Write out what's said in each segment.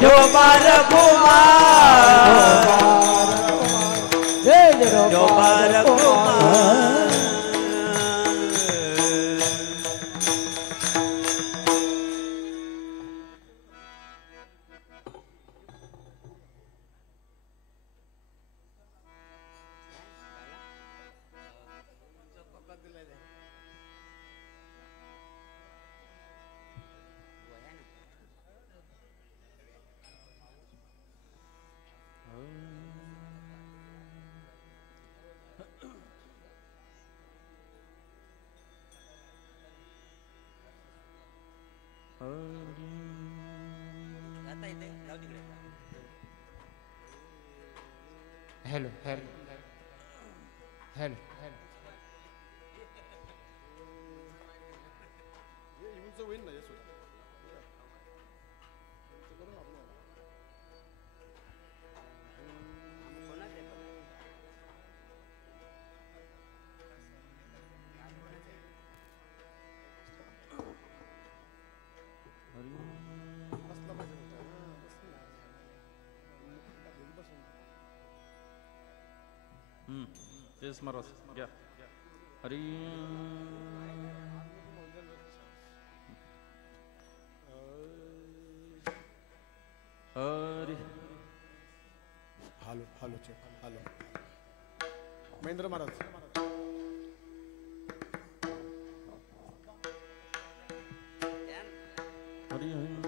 विठोबार कुमार विठोबार Kumar hello hello hello तेच महाराज घ्या Hari Hari hello hello check hello Mahendra Maharaj Hari Hari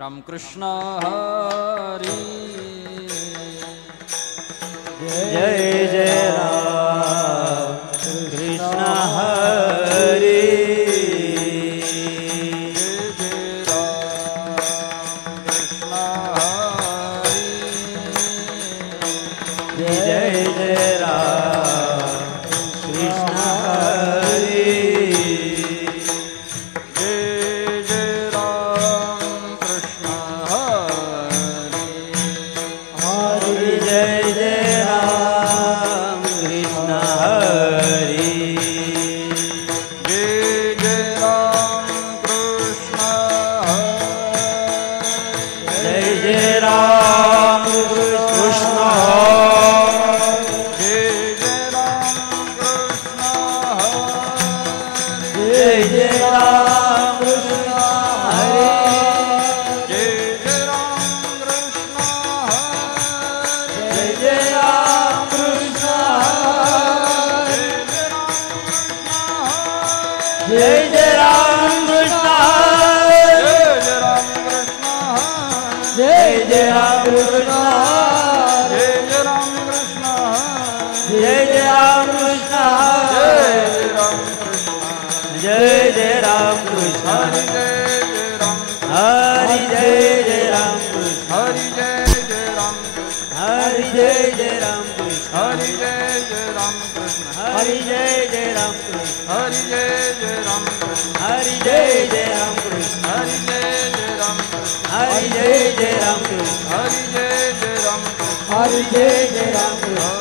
Ramkrishna Hari जय जय राम कृष्ण हरी जय जय राम कृष्ण हरी जय जय राम कृष्ण हरी हरि जय जय राम कृष्ण हरि जय जय राम कृष्ण जय जय राम कृष्ण जय जय राम कृष्ण जय जय राम कृष्ण हरि जय जय राम कृष्ण जय जय राम कृष्ण जय जय राम कृष्ण जय जय राम कृष्ण जय जय राम कृष्ण जय जय राम कृष्ण हरि जय जय राम कृष्ण हरि जय जय राम कृष्ण हरि जय जय राम कृष्ण हरि जय जय राम कृष्ण हरि जय जय राम कृष्ण हरि जय जय राम कृष्ण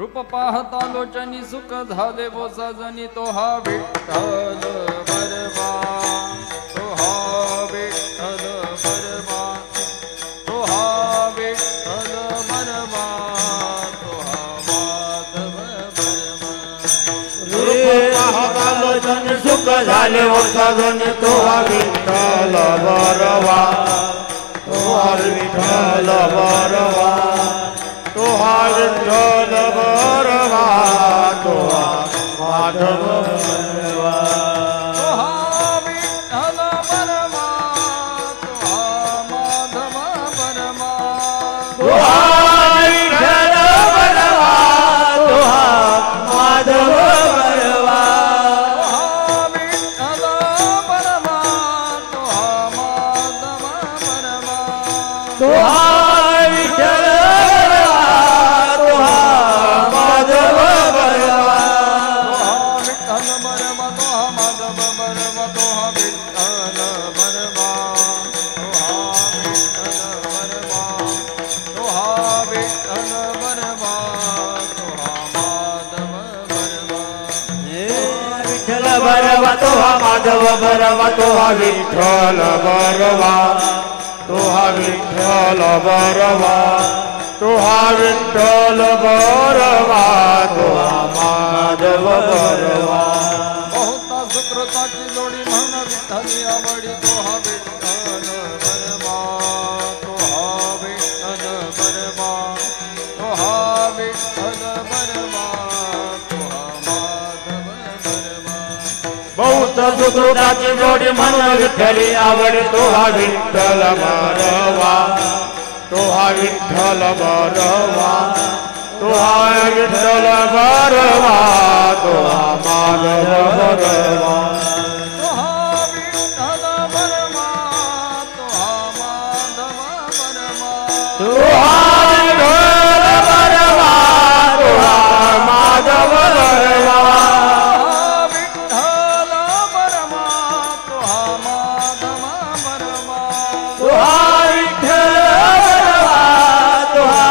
रूप पाहता लोचनी सुख झाले वो सजनी तो हा विठ्ठल बरवा तो हा विठ्ठल बरवा तो हा विठ्ठल बरवा तो हा माधव बरवा रूप पाहता लोचनी सुख झाले वो सजनी तो हा विठ्ठल बरवा तो हा विठ्ठल बरवा तो हा विठ्ठल बरवा तो हा माधव बरवा तो हा विठ्ठल बरवा तो हा माधव बरवा तो हा विठ्ठल बरवा तो हा माधव बरवा तो हा विठ्ठल बरवा तो हा विठ्ठल बरवा तो हा माधव बरवा विठ्ठल बरवा तो हा माधव बरवा तो हा विठ्ठल बरवा तो हा विठ्ठल बरवा तो हा विठ्ठल बरवा तो हा माधव बरवा विठ्ठल बरवा तो हा माधव बरवा तो हा विठ्ठल बरवा तो हा विठ्ठल बरवा तो हा विठ्ठल बरवा तो हा माधव बरवा बहुता सुकृताची जोडी म्हण विठ्ठली आवडी तो हा विठ्ठल बरवा तो हा विठ्ठल बरवा तो हा विठ्ठल बरवा तो हा माधव बरवा बहुत सुकृताची जोडी म्हणून विठ्ठली आवड तो हा विठ्ठल बरवा तो हा विठ्ठल बरवा तो हा विठ्ठल बरवा तो हा माधव बरवा तो हा विठ्ठल बरवा तो हा माधव बरवा तो हा विठ्ठल बरवा तो हा माधव बरवा विठ्ठल बरवा तो हा माधव बरवा तो हा विठ्ठल बरवा तो हा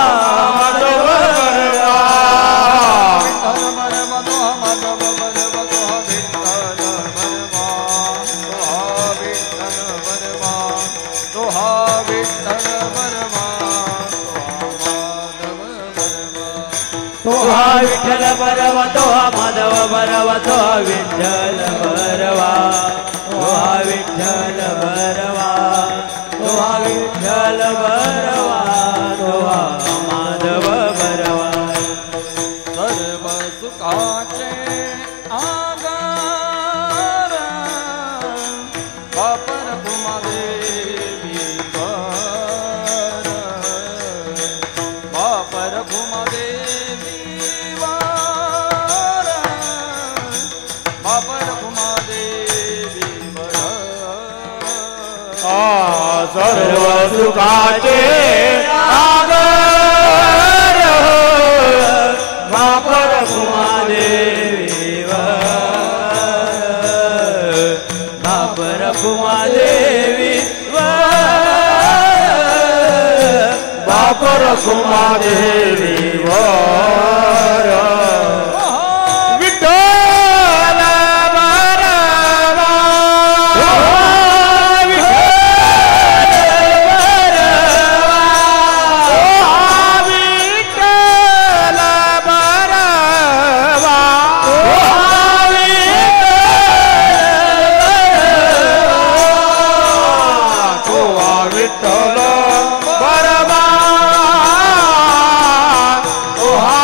माधव बरवा विठ्ठल बरवा तो हा माधव बरवा तो हा विठ्ठल बरवा तो हा विठ्ठल बरवा तो हा विठ्ठल बरवा तो हा माधव बरवा तो हा विठ्ठल बरवा तो हा माधव बरवा तो हा विठ्ठल बरवा तो हा विठ्ठल बरवा तो हा विठ्ठल बरवा तो हा माधव बरवा सर्व सुखाचे आगार वापर भूमादेवी वर वापर भूमादेवी वर वापर भूमादेवी वर सर्व सुखाचे आगर वापर कुमादेवी वापर कुमादेवी वापर कुमादेवी विठ्ठल बरवा विठ्ठल बरवा तो हा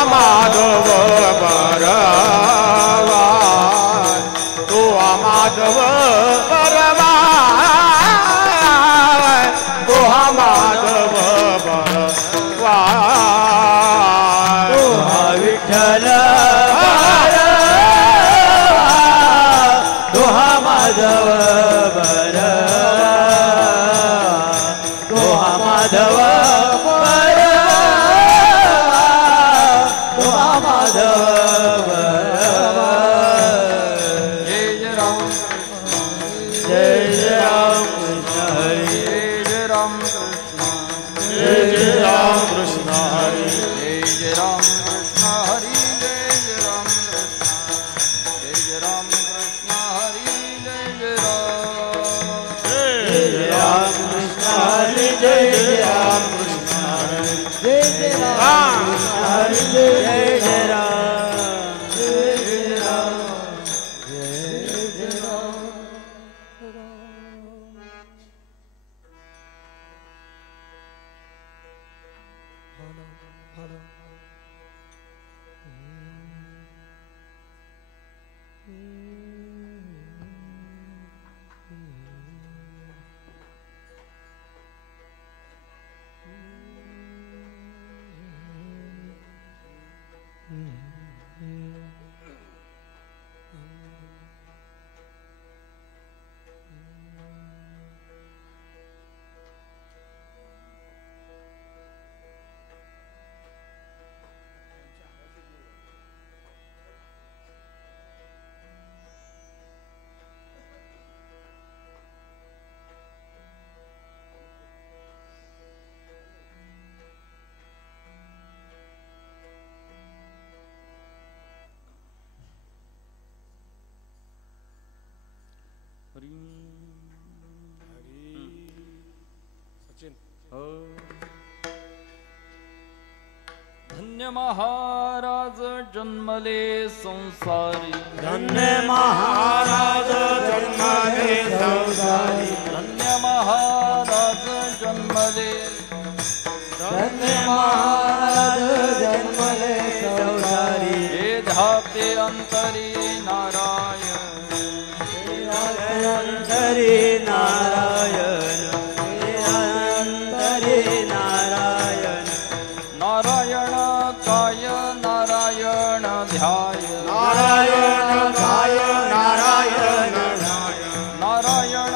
धन्य महाराज जन्मले संसारी धन्य महाराज जन्मले संसारी धन्य महाराज जन्मले धन्य महाराज जन्मले संसारी हे धाते अंतरी नारायण अंतरी नारायण अंतरी नारायण नारायण काय नारायण ध्याय नारायण काय नारायण नारायण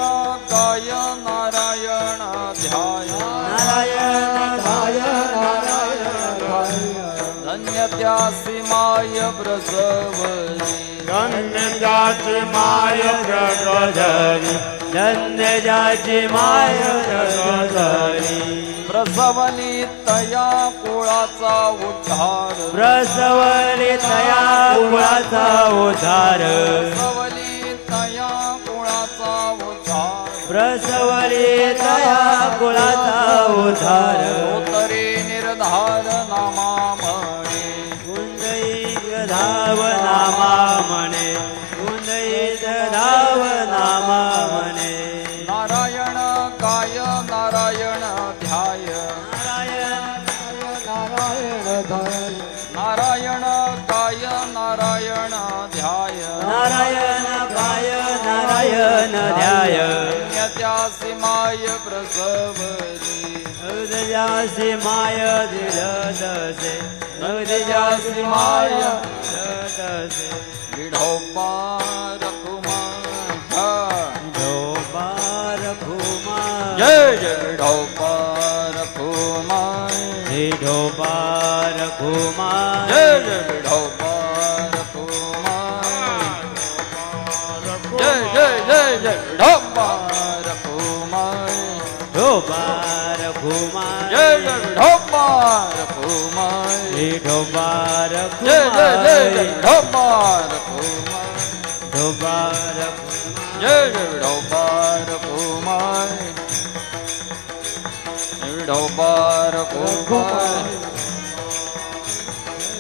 काय नारायण ध्याय नारायण काय नारायण धन्य त्यासी माय ब्रजवली धन्य जाची माय प्रगोधरी धन्य जाची माय प्रगोधरी प्रसवली तया कुळाचा उद्धार प्रसवली तया कुळाचा उद्धार प्रसवली तया कुळाचा उद्धार प्रसवली तया कुळाचा उद्धार उतरे निर्धार नामामणे कुंदईत धाव नामा म्हणे कुंदईत धाव नामा म्हणे नारायण काय नारायण ध्याय नारायण काय नारायण ध्याय नारायण काय नारायण ध्याय त्यासी माय प्रसवली हृदयासी माय दिलदसे हृदयासी माय दिलदसे विढोबार कुमार ढोबार घुमा जय जय विढोबार कुमार ढोबार घुमा जय जय विढोबार कुमार जय जय जय जय विढोबार कुमार ढोबार घुमा जय जय विढोबार कुमार ढोबार जय जय जय जय विढोबार कुमार ढोबार जय जय विढोबार कुमार विढोबार कुमार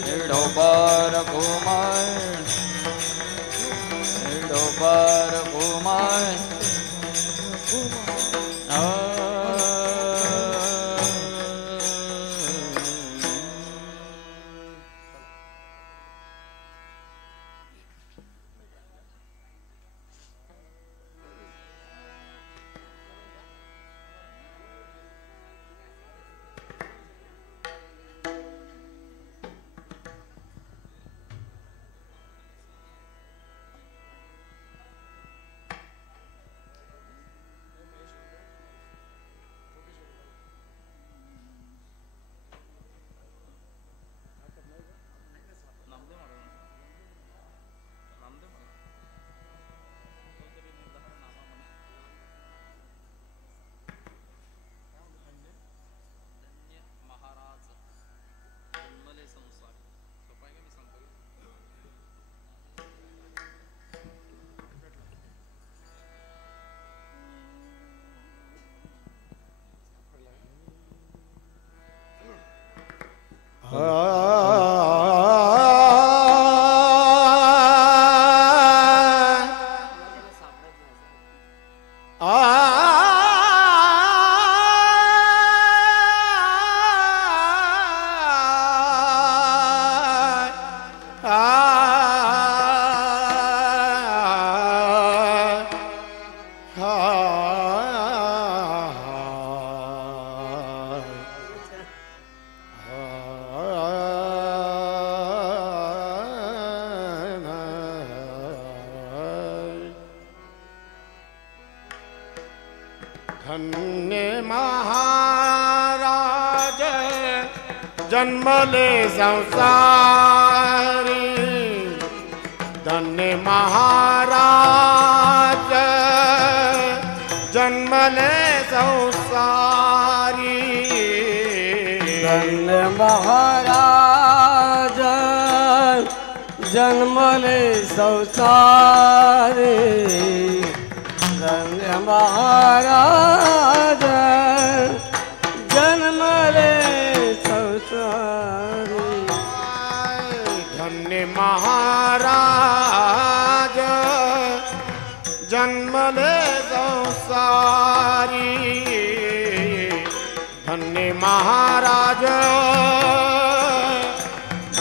विढोबार कुमार विढोबार कुमार धन्य महाराज जन्मले संसारी धन्य महाराज जन्मले संसारी धन्य महाराज जन्मले संसारी धन्य महाराज महाराज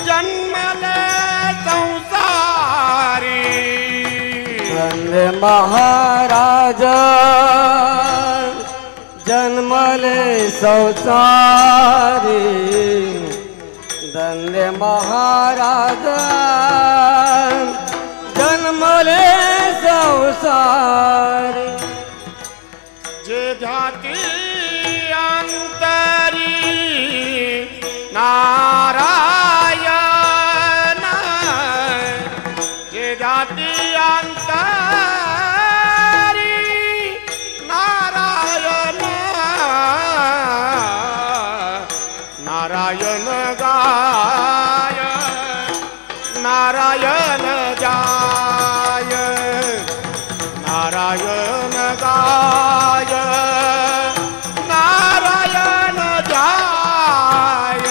जन्मले संसारी धन्य महाराज जन्मले संसारी धन्य महाराज जन्मले संसारी जे जाती अंतरी नारायण जे जाती अंतरी नारायण नारायण गाय नारायण जाय नारायण गाय नारायण जाय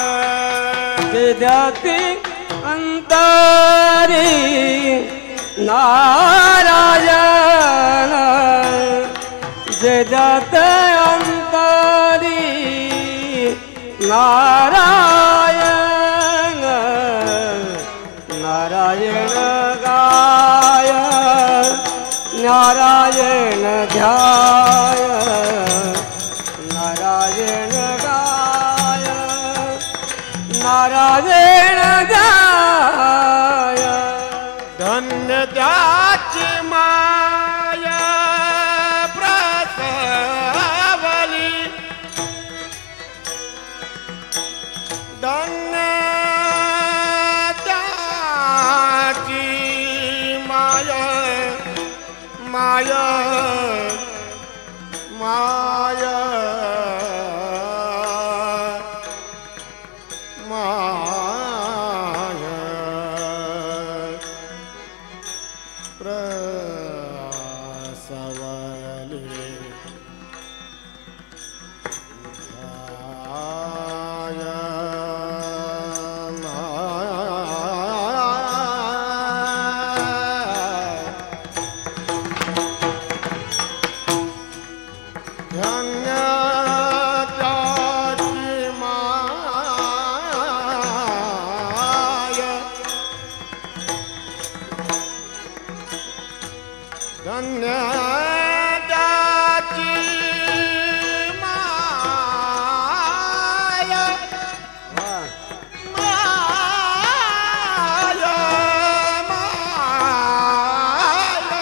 विद्यार्थी अंतरी नारायण जगत अंतरी नारायण नारायण गाय नारायण ध्याय नारायण गाय नारायण गाय धन्य त्याची माया प्रसवली धन्य त्याची माया माया माया माया प्रसवली माया धन्य त्याची माया धन्य त्याची माया माया माया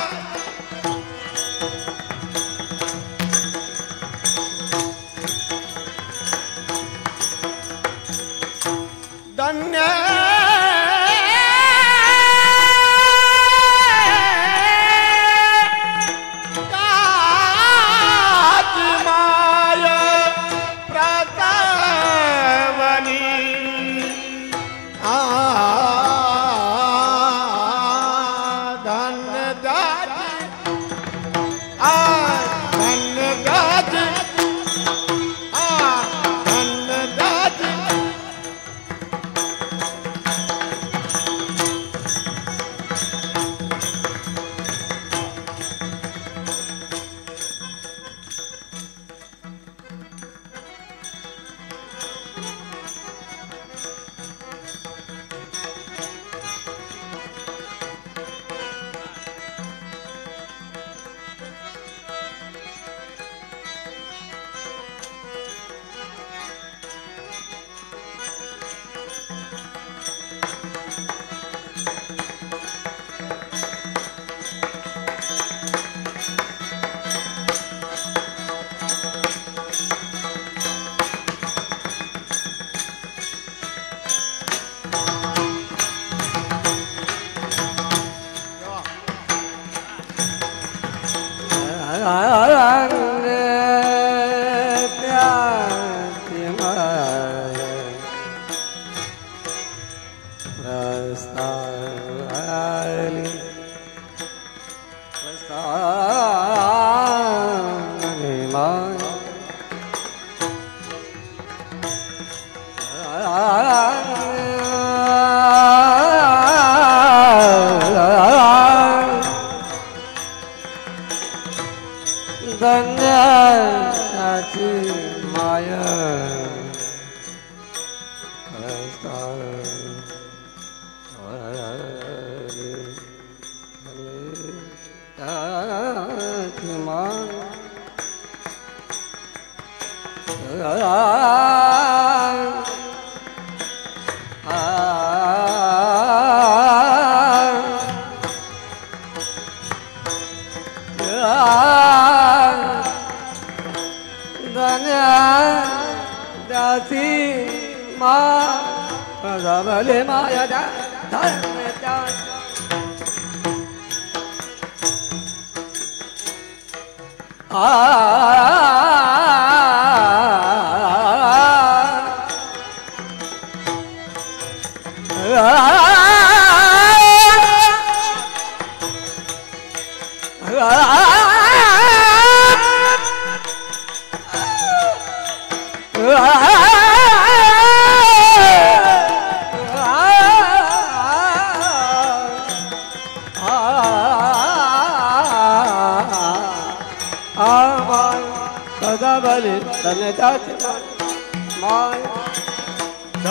धन्य त्याची माया प्रसवली धन्य त्याची धन्य त्याची धन्य त्याची धन्याची माया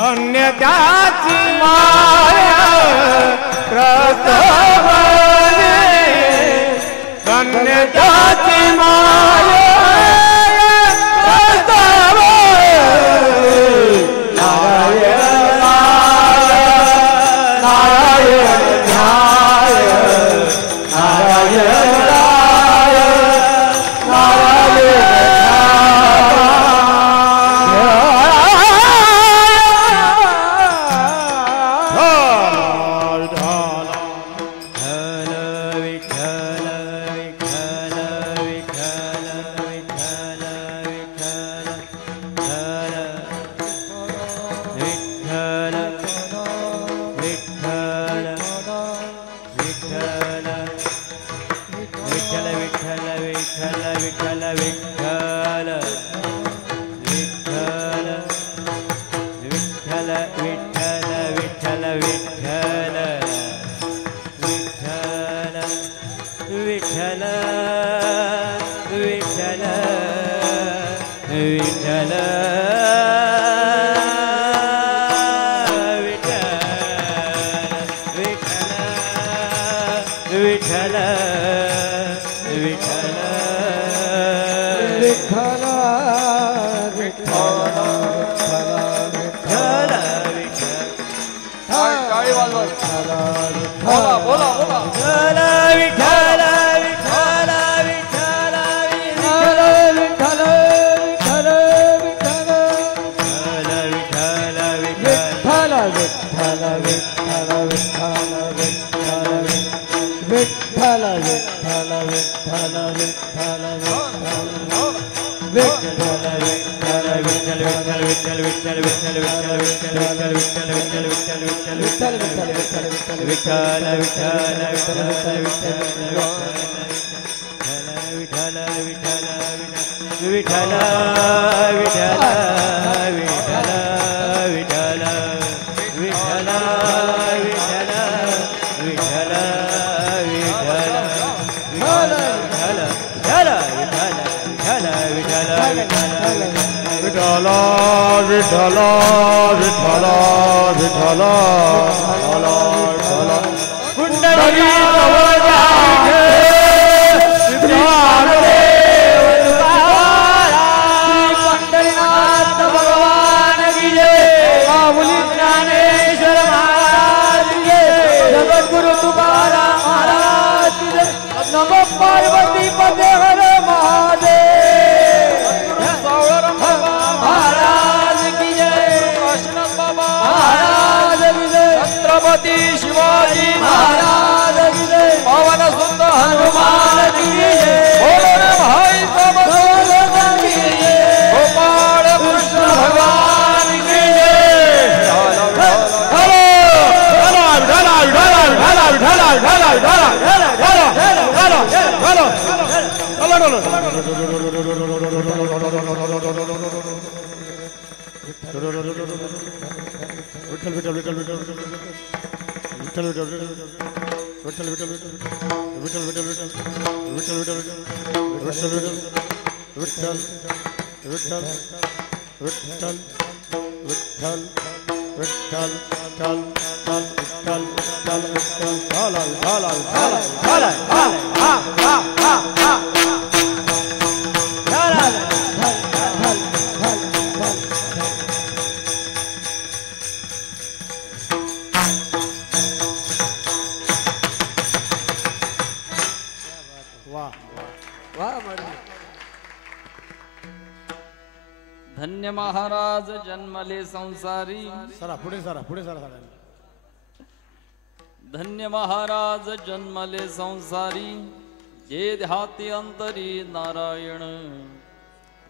धन्य त्याची माया प्रसवले, धन्य त्याची माया प्रसवले. नारायण नारायण ध्याय, नारायण विठ्ठल विठ्ठल विठ्ठल विठ्ठल विठ्ठल विठ्ठल धन्य महाराज जन्मले संसारी सरा पुढे सरा धन्य महाराज जन्मले संसारी जे ध्याती अंतरी नारायण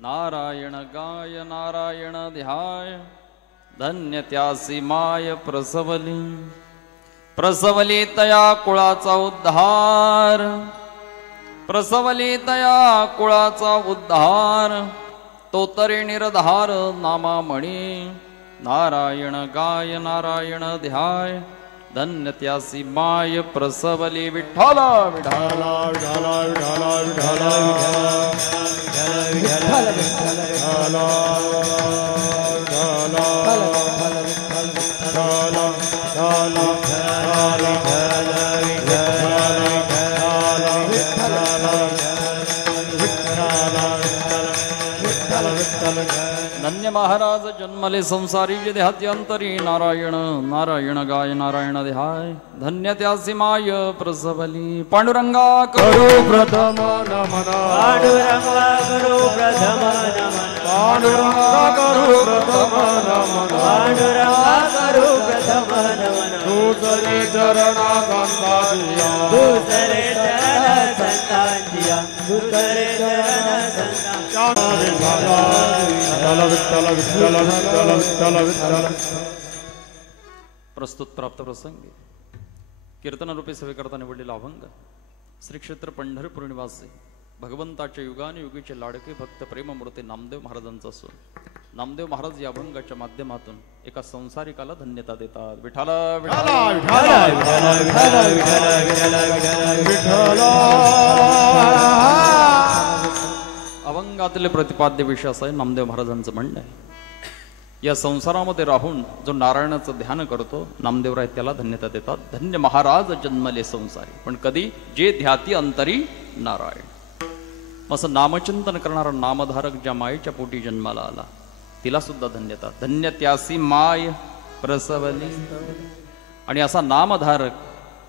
नारायण गाय नारायण ध्याय धन्य त्यासी माय प्रसवली प्रसवली तया कुळाचा उद्धार प्रसवली तया कुळाचा उद्धार तो तरी निरधार नामामणी नारायण गाय नारायण ध्याय धन्य त्यासी माय प्रसवली विठ्ठल विठ्ठल विठ्ठल विठ्ठल विठ्ठल विठ्ठल विठ्ठल धन्य महाराज जन्मले संसारी जे देहात्यंतरी नारायण नारायण गाय नारायण ध्याय धन्य त्यासी माय प्रसवली पांडुरंगा करू प्रथम नमन पांडुरंगा करू प्रथम नमन पांडुरंगा करू प्रथम नमन पांडुरंगा करू प्रथम नमन दुसरे चरणा संताजिया दुसरे चरण संतांजिया दुसरे चरण प्रस्तुत प्राप्त प्रसंगी कीर्तन रूपी सेवे करता निवडलेला अभंग श्री क्षेत्र पंढरपूर निवासी भगवंताच्या युगानुयुगीचे लाडके भक्त प्रेममूर्ती नामदेव महाराजांचा असून नामदेव महाराज या अभंगाच्या माध्यमातून एका संसारिकाला धन्यता देतात विठ्ठल विठ्ठल अभंगातील प्रतिपाद्य विषय असा आहे नामदेव महाराजांचं म्हणणं आहे या संसारामध्ये राहून जो नारायणाचं ध्यान करतो नामदेवराय त्याला धन्यता देतात धन्य महाराज जन्मले संसारी पण कधी जे ध्याती अंतरी नारायण असं नामचिंतन करणारा नामधारक ज्या मायेच्या पोटी जन्माला आला तिला सुद्धा धन्यता धन्य त्यासी माय प्रसवली आणि असा नामधारक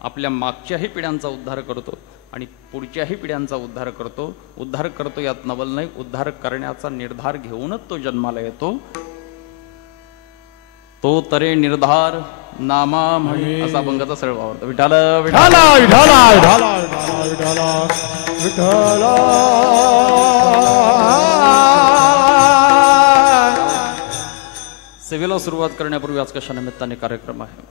आपल्या मागच्याही पिढ्यांचा उद्धार करतो आणि पुढच्याही पिढ्यांचा उद्धार करतो यात नवल नाही उद्धार करण्याचा निर्धार घेऊनच तो जन्माला येतो तो तरे निर्धार नामा म्हणे असा अभंगाचा सरळ आवडतो विठ्ठल विठ्ठल विठ्ठल विठ्ठल विठ्ठल सेवेला सुरुवात करण्यापूर्वी आज कशा निमित्ताने कार्यक्रम आहे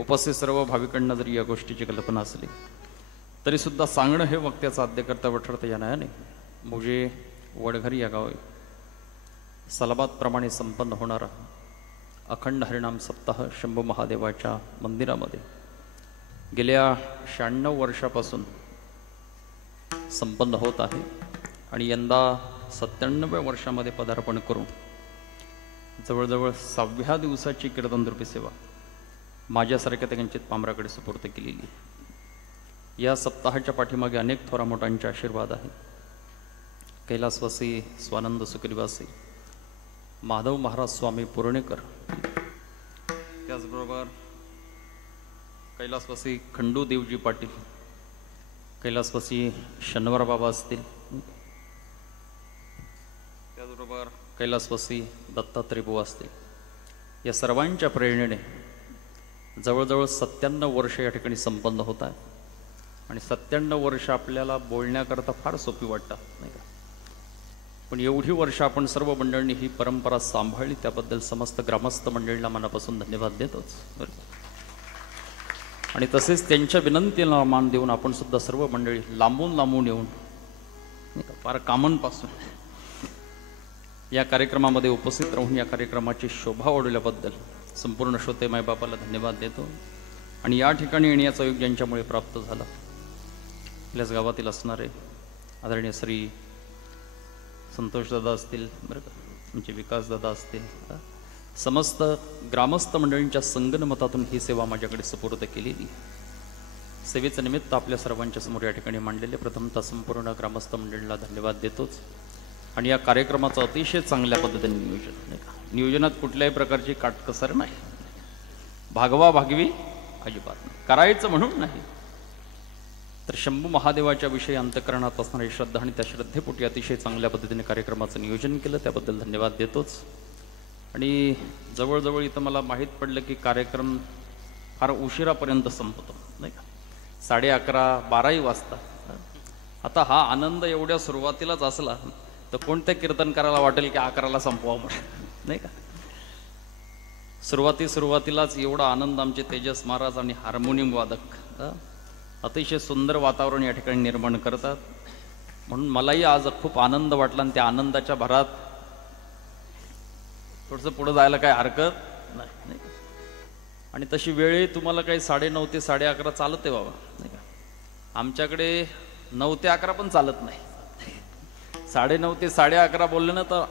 उपस्थित सर्व भाविकांना जरी या गोष्टीची कल्पना असली तरी सुद्धा सांगणं हे वक्त्याचं आद्यकर्ता ठरतं या नयाने मुजे वडघरी या गावी सलाबाद प्रमाणे संपन्न होणारा अखंड हरिनाम सप्ताह शंभू महादेवाच्या मंदिरामध्ये गेल्या 96 वर्षापासून संपन्न होत आहे आणि यंदा 97व्या वर्षामध्ये पदार्पण करून जवळजवळ 6व्या दिवसाची कीर्तनरूपी सेवा माझ्यासारख्या त्यांच्यात पामराकडे सुपूर्त केलेली या सप्ताहाच्या पाठीमागे अनेक थोरा मोठ्यांचे आशीर्वाद आहेत कैलासवासी स्वानंद सुखनिवासी माधव महाराज स्वामी पुरणेकर त्याचबरोबर कैलासवासी खंडू देवजी पाटील कैलासवासी शनिवार बाबा असतील त्याचबरोबर कैलासवासी दत्तात्रय बुवा असतील या सर्वांच्या प्रेरणेने जवळजवळ 97 वर्ष या ठिकाणी संपन्न होत आहे आणि 97 वर्ष आपल्याला बोलण्याकरता फार सोपी वाटतात नाही का पण एवढी वर्ष आपण सर्व मंडळींनी ही परंपरा सांभाळली त्याबद्दल समस्त ग्रामस्थ मंडळींना मनापासून धन्यवाद देतोच आणि तसेच त्यांच्या विनंतीला मान देऊन आपण सुद्धा सर्व मंडळी लांबून येऊन फार कामांपासून या कार्यक्रमामध्ये उपस्थित राहून या कार्यक्रमाची शोभा वाढवल्याबद्दल संपूर्ण श्रोते मायबापाला धन्यवाद देतो आणि या ठिकाणी येण्याचा योग ज्यांच्यामुळे प्राप्त झाला आपल्याच गावातील असणारे आदरणीय श्री संतोष दादा असतील बरं का आमचे विकास दादा असतील समस्त ग्रामस्थ मंडळींच्या संगनमतातून ही सेवा माझ्याकडे सुपूर्द केलेली. सेवेचं निमित्त आपल्या सर्वांच्या समोर या ठिकाणी मांडलेले प्रथमतः संपूर्ण ग्रामस्थ मंडळीला धन्यवाद देतोच. आणि या कार्यक्रमाचं अतिशय चांगल्या पद्धतीने नियोजन, नाही का, नियोजनात कुठल्याही प्रकारची काटकसर नाही, भागवा भागवी अजिबात नाही, करायचं म्हणून नाही, तर शंभू महादेवाच्या विषयी अंतःकरणात असणारी श्रद्धा आणि त्या श्रद्धेपोटी अतिशय चांगल्या पद्धतीने कार्यक्रमाचं नियोजन केलं, त्याबद्दल धन्यवाद देतोच. आणि जवळजवळ इथं मला माहीत पडलं की कार्यक्रम फार उशिरापर्यंत संपतो, नाही का, 11:30 12ही वाजता. आता हा आनंद एवढ्या सुरुवातीलाच असला तर कोणत्या कीर्तनकाराला वाटेल की 11ला संपवा म्हणून, नाही का. सुरुवातीलाच एवढा आनंद आमचे तेजस महाराज आणि हार्मोनियम वादक अतिशय सुंदर वातावरण या ठिकाणी निर्माण करतात. म्हणून मलाही आज खूप आनंद वाटला आणि त्या आनंदाच्या भरात थोडंसं पुढं जायला काही हरकत नाही. आणि तशी वेळही तुम्हाला काही 9:30 ते 11:30 चालत आहे बाबा, नाही का. आमच्याकडे 9 ते 11 पण चालत नाही. 9:30 ते 11:30 बोललं ना तर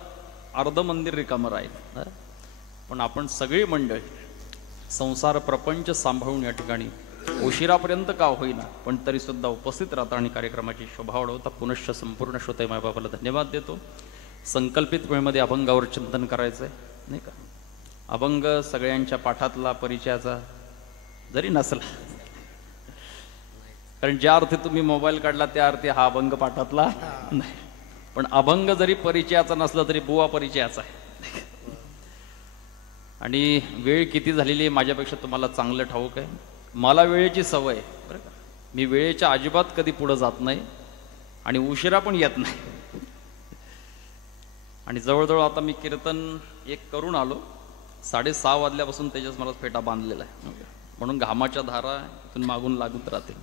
अर्ध मंदिर रिकामं राहील. पण आपण सगळी मंडळी संसार प्रपंच सांभाळून या ठिकाणी उशिरापर्यंत का होईना पण तरी सुद्धा उपस्थित राहता आणि कार्यक्रमाची शोभा वाढवता. पुनश्च संपूर्ण श्रोते मायबापाला धन्यवाद देतो. संकल्पित वेळेमध्ये अभंगावर चिंतन करायचं आहे, नाही का. अभंग सगळ्यांच्या पाठातला परिचयाचा जरी नसला, कारण ज्या अर्थी तुम्ही मोबाईल काढला त्या अर्थी हा अभंग पाठातला नाही, पण अभंग जरी परिचयाचा नसला तरी बुवा परिचयाचा आहे. आणि वेळ किती झालेली आहे माझ्यापेक्षा तुम्हाला चांगलं ठाऊक आहे. मला वेळेची सवय आहे बरं का. मी वेळेच्या अजिबात कधी पुढं जात नाही आणि उशिरा पण येत नाही. आणि जवळजवळ आता मी कीर्तन एक करून आलो, 6:30 वाजल्यापासून तेजस महाराज फेटा बांधलेला आहे, म्हणून घामाच्या धारा इथून मागून लागत राहतील.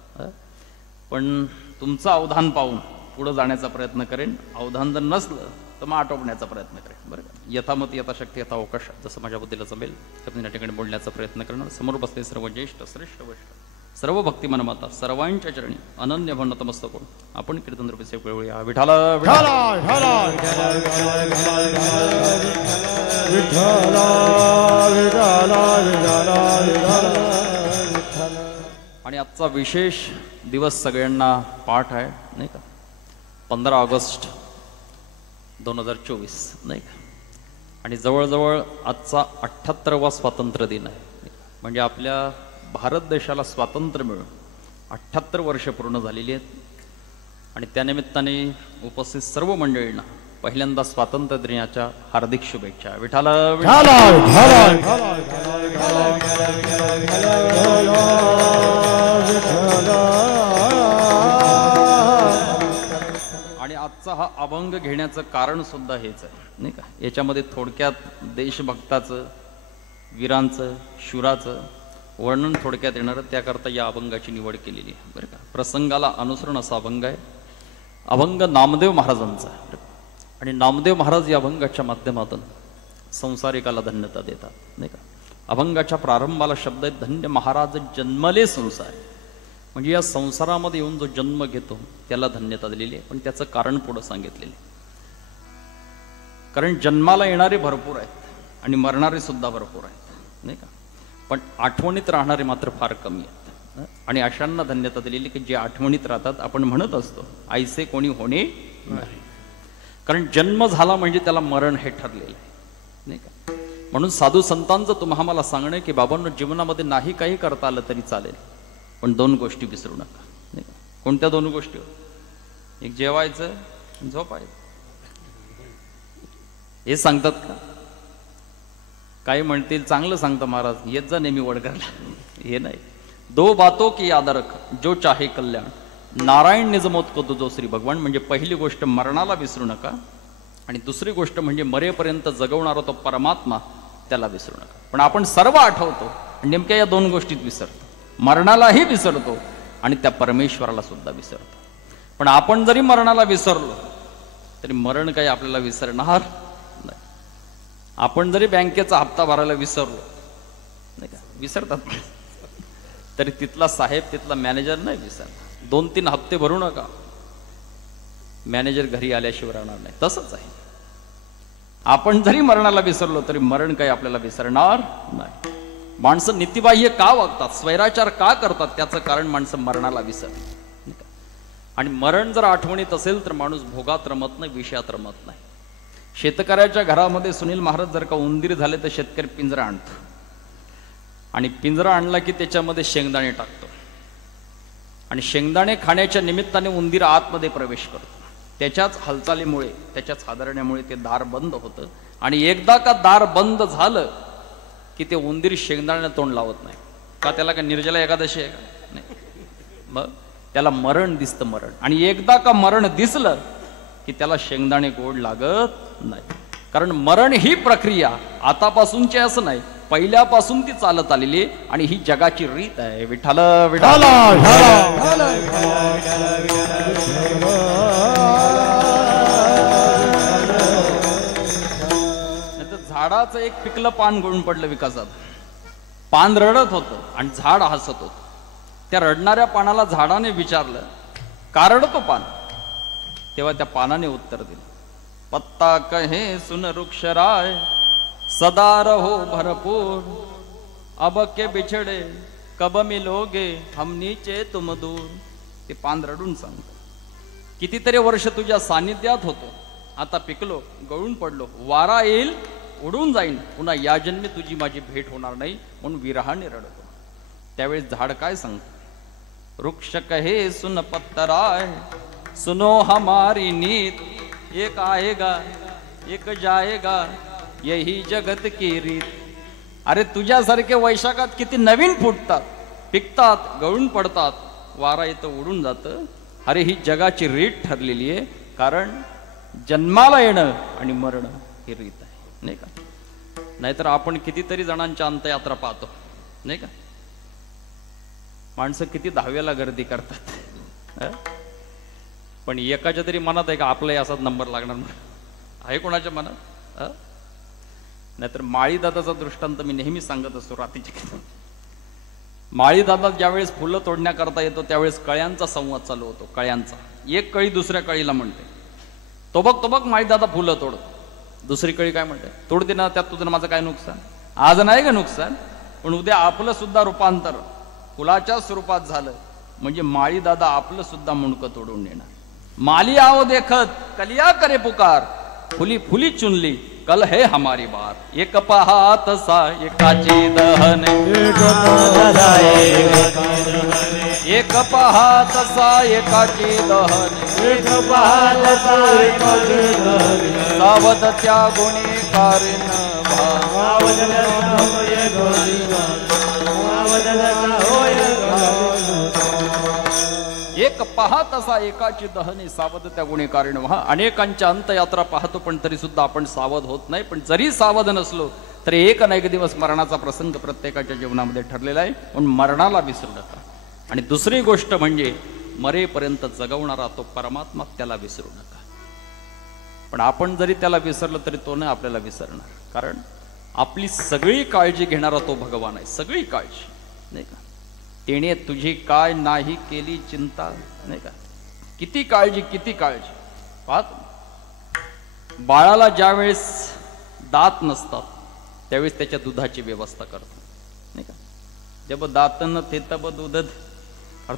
पण तुमचं अवधान पाहून पुढं जाण्याचा प्रयत्न करेन. अवधान जर नसलं तर मग आटोपण्याचा प्रयत्न करेन बरं का. यथामती यथाशक्ती यथा अवकाश जसं माझ्या बुद्धीला जमेल त्या ठिकाणी बोलण्याचा प्रयत्न करणार. समोर बसले सर्व ज्येष्ठ श्रेष्ठ वैष्णव सर्व भक्तिमान माता सर्वांच्या चरणी अनन्य भाव नतमस्तक होऊन आपण कीर्तन रूपी वेळूया. विठाला आणि आजचा विशेष दिवस सगळ्यांना पाठ आहे, नाही का. 15 ऑगस्ट 2024, नाही का. आणि जवळजवळ आजचा 78वा स्वातंत्र्य दिन आहे. म्हणजे आपल्या भारत देशाला स्वातंत्र्य मिळून 78 वर्ष पूर्ण झालेली आहेत. आणि त्यानिमित्ताने उपस्थित सर्व मंडळींना पहिल्यांदा स्वातंत्र्य दिनाच्या हार्दिक शुभेच्छा. विठाला आणि आजचा हा अभंग घेण्याचं कारण सुद्धा हेच आहे, नाही का. याच्यामध्ये थोडक्यात देशभक्ताचं वीरांचं शूराचं वर्णन थोडक्यात येणारं, त्याकरता या अभंगाची निवड केलेली आहे बरं का. प्रसंगाला अनुसरून असा अभंग आहे. अभंग नामदेव महाराजांचा आहे आणि नामदेव महाराज या अभंगाच्या माध्यमातून संसारिकाला धन्यता देतात, नाही का. अभंगाच्या प्रारंभाला शब्द आहेत धन्य महाराज जन्मले संसार. म्हणजे या संसारामध्ये येऊन जो जन्म घेतो त्याला धन्यता दिलेली आहे. पण त्याचं कारण पुढं सांगितलेले, कारण जन्माला येणारे भरपूर आहेत आणि मरणारे सुद्धा भरपूर आहेत, नाही का. पण आठवणीत राहणारे मात्र फार कमी आहेत. आणि अशांना धन्यता दिलेली की जे आठवणीत राहतात. आपण म्हणत असतो ऐसे कोणी होणे नाही, कारण जन्म झाला म्हणजे त्याला मरण हे ठरलेलं आहे, नाही का. म्हणून साधू संतांचं तुम्हाला मला सांगणं की बाबांनो, जीवनामध्ये नाही काही करता आलं तरी चालेल, पण 2 गोष्टी विसरू नका, नाही का. कोणत्या 2 गोष्टी? एक जेवायचं, झोपायचं. हे सांगतात का? काही म्हणतील चांगलं सांगतं महाराज, येत जा नेहमी वडगरला. हे नाही. 2 बातों की याद रख जो चाहे कल्याण, नारायण निजमोत को तुझो श्री भगवान. म्हणजे पहिली गोष्ट मरणाला विसरू नका आणि दुसरी गोष्ट म्हणजे मरेपर्यंत जगवणारा तो परमात्मा त्याला विसरू नका. पण आपण सर्व आठवतो नेमक्या या 2 गोष्टीत विसरतो. मरणालाही विसरतो आणि त्या परमेश्वराला सुद्धा विसरतो. पण आपण जरी मरणाला विसरलो तरी मरण काही आपल्याला विसरणार नाही. आपण जरी बँकेचा हप्ता भरायला विसरलो, नाही का, विसरतात, तरी तिथला साहेब तिथला मॅनेजर नाही विसरणार. 2-3 हप्ते भरू नका, मॅनेजर घरी आल्याशिवाय राहणार नाही. तसंच आहे. आपण जरी मरणाला विसरलो तरी मरण काही आपल्याला विसरणार नाही. माणसं नीतिबाह्य का वागतात, स्वैराचार का करतात, त्याचं कारण माणसं मरणाला विसरतात. आणि मरण जर आठवणीत असेल तर माणूस भोगात रमत नाही, विषयात रमत नाही. शेतकऱ्याच्या घरामध्ये सुनील महाराज जर का उंदीर झाले तर शेतकरी पिंजरा आणतो आणि पिंजरा आणला की त्याच्यामध्ये शेंगदाणे टाकतो आणि शेंगदाणे खाण्याच्या निमित्ताने उंदीर आतमध्ये प्रवेश करतो. त्याच्याच हालचालीमुळे, त्याच्याच हादरण्यामुळे ते दार बंद होतं आणि एकदा का दार बंद झालं की ते उंदीर शेंगदाण्याला तोंड लावत नाही. का त्याला का निर्जला एकादशी आहे का? नाही. मग त्याला मरण दिसतं, मरण. आणि एकदा का मरण दिसलं की त्याला शेंगदाणे गोड लागत नाही. कारण मरण ही प्रक्रिया आतापासूनची असं नाही, पहिल्यापासून ती चालत आलेली आहे आणि ही जगाची रीत आहे. विठ्ठल विठ्ठल. झाडाचं एक पिकलं पान गळून पडलं विकासात. पान रडत होतं आणि झाड हसत होतं. त्या रडणाऱ्या पानाला झाडाने विचारलं, का रडतो पान? तेव्हा त्या पानाने उत्तर दिलं, पत्ता कहे सुन वृक्षराय सदा रहो भरपूर, अब के बिछड़े कब मिलोगे हम नीचे तुम दूर. ते पान रडून सांगतं, कितीतरी वर्ष तुझ्या सानिध्यात होतो, आता पिकलो, गळून पडलो, वारा येईल उडून जाईन, पुन्हा या जन्मी तुझी माझी भेट होणार नाही, म्हणून विरहाने रडतो. त्यावेळेस झाड काय सांगतं, वृक्ष कहे सुन पत्तराय सुनो हमारी नीत, एक आएगा एक जाएगा यही जगत की रीत. अरे तुझ्यासारखे वैशाखात किती नवीन फुटतात, पिकतात, गळून पडतात, वारा येतं उडून जातं. अरे ही जगाची रीत ठरलेली आहे. कारण जन्माला येणं आणि मरण ही रीत आहे, नाही का? नाहीतर आपण कितीतरी जणांच्या अंत्ययात्रा पाहतो, नाही का? माणसं किती दहाव्याला गर्दी करतात, पण एकाच्या तरी मनात आहे का आपलाही असाच नंबर लागणार आहे कोणाच्या मनात? नाहीतर माळीदादाचा दृष्टांत मी नेहमी सांगत असतो रात्रीच्या. माळीदादा ज्यावेळेस फुलं तोडण्याकरता येतो त्यावेळेस कळ्यांचा संवाद चालू होतो. कळ्यांचा, एक कळी दुसऱ्या कळीला म्हणते, तो बघ माळीदादा फुलं तोडतो. दुसरी कळी काय म्हणते, तोडते ना, त्यात तुझं माझं काय नुकसान? आज नाही का नुकसान, पण उद्या आपलं सुद्धा रूपांतर फुलाच्या स्वरूपात झालं म्हणजे माळीदादा आपलं सुद्धा मुंडकं तोडून नेणार. माली आओ देखत कलिया करे पुकार, फुली फुली चुनली कल है हमारी बार. एक पहात सा एकाची दहन, एक पहात सा एकाची दहन, सावध त्या गुणी कारण एक पाहत असा एकाची दहने सावध त्या गुणे कारण व्हा. अनेकांच्या अंतयात्रा पाहतो पण तरी सुद्धा आपण सावध होत नाही. पण जरी सावध नसलो तरी एक ना एक दिवस मरणाचा प्रसंग प्रत्येकाच्या जीवनामध्ये ठरलेला आहे, पण मरणाला विसरू नका. आणि दुसरी गोष्ट म्हणजे मरेपर्यंत जगवणारा तो परमात्मा, त्याला विसरू नका. पण आपण जरी त्याला विसरलं तरी तो नाही आपल्याला विसरणार. कारण आपली सगळी काळजी घेणारा तो भगवान आहे, सगळी काळजी, नाही का? तेने तुझी काय नाही केली चिंता, नाही का? किती काळजी, किती काळजी. पाहत बाळाला ज्यावेळेस दात नसतात त्यावेळेस त्याच्या दुधाची व्यवस्था करतो, नाही का? जब दातन ते तब दूध,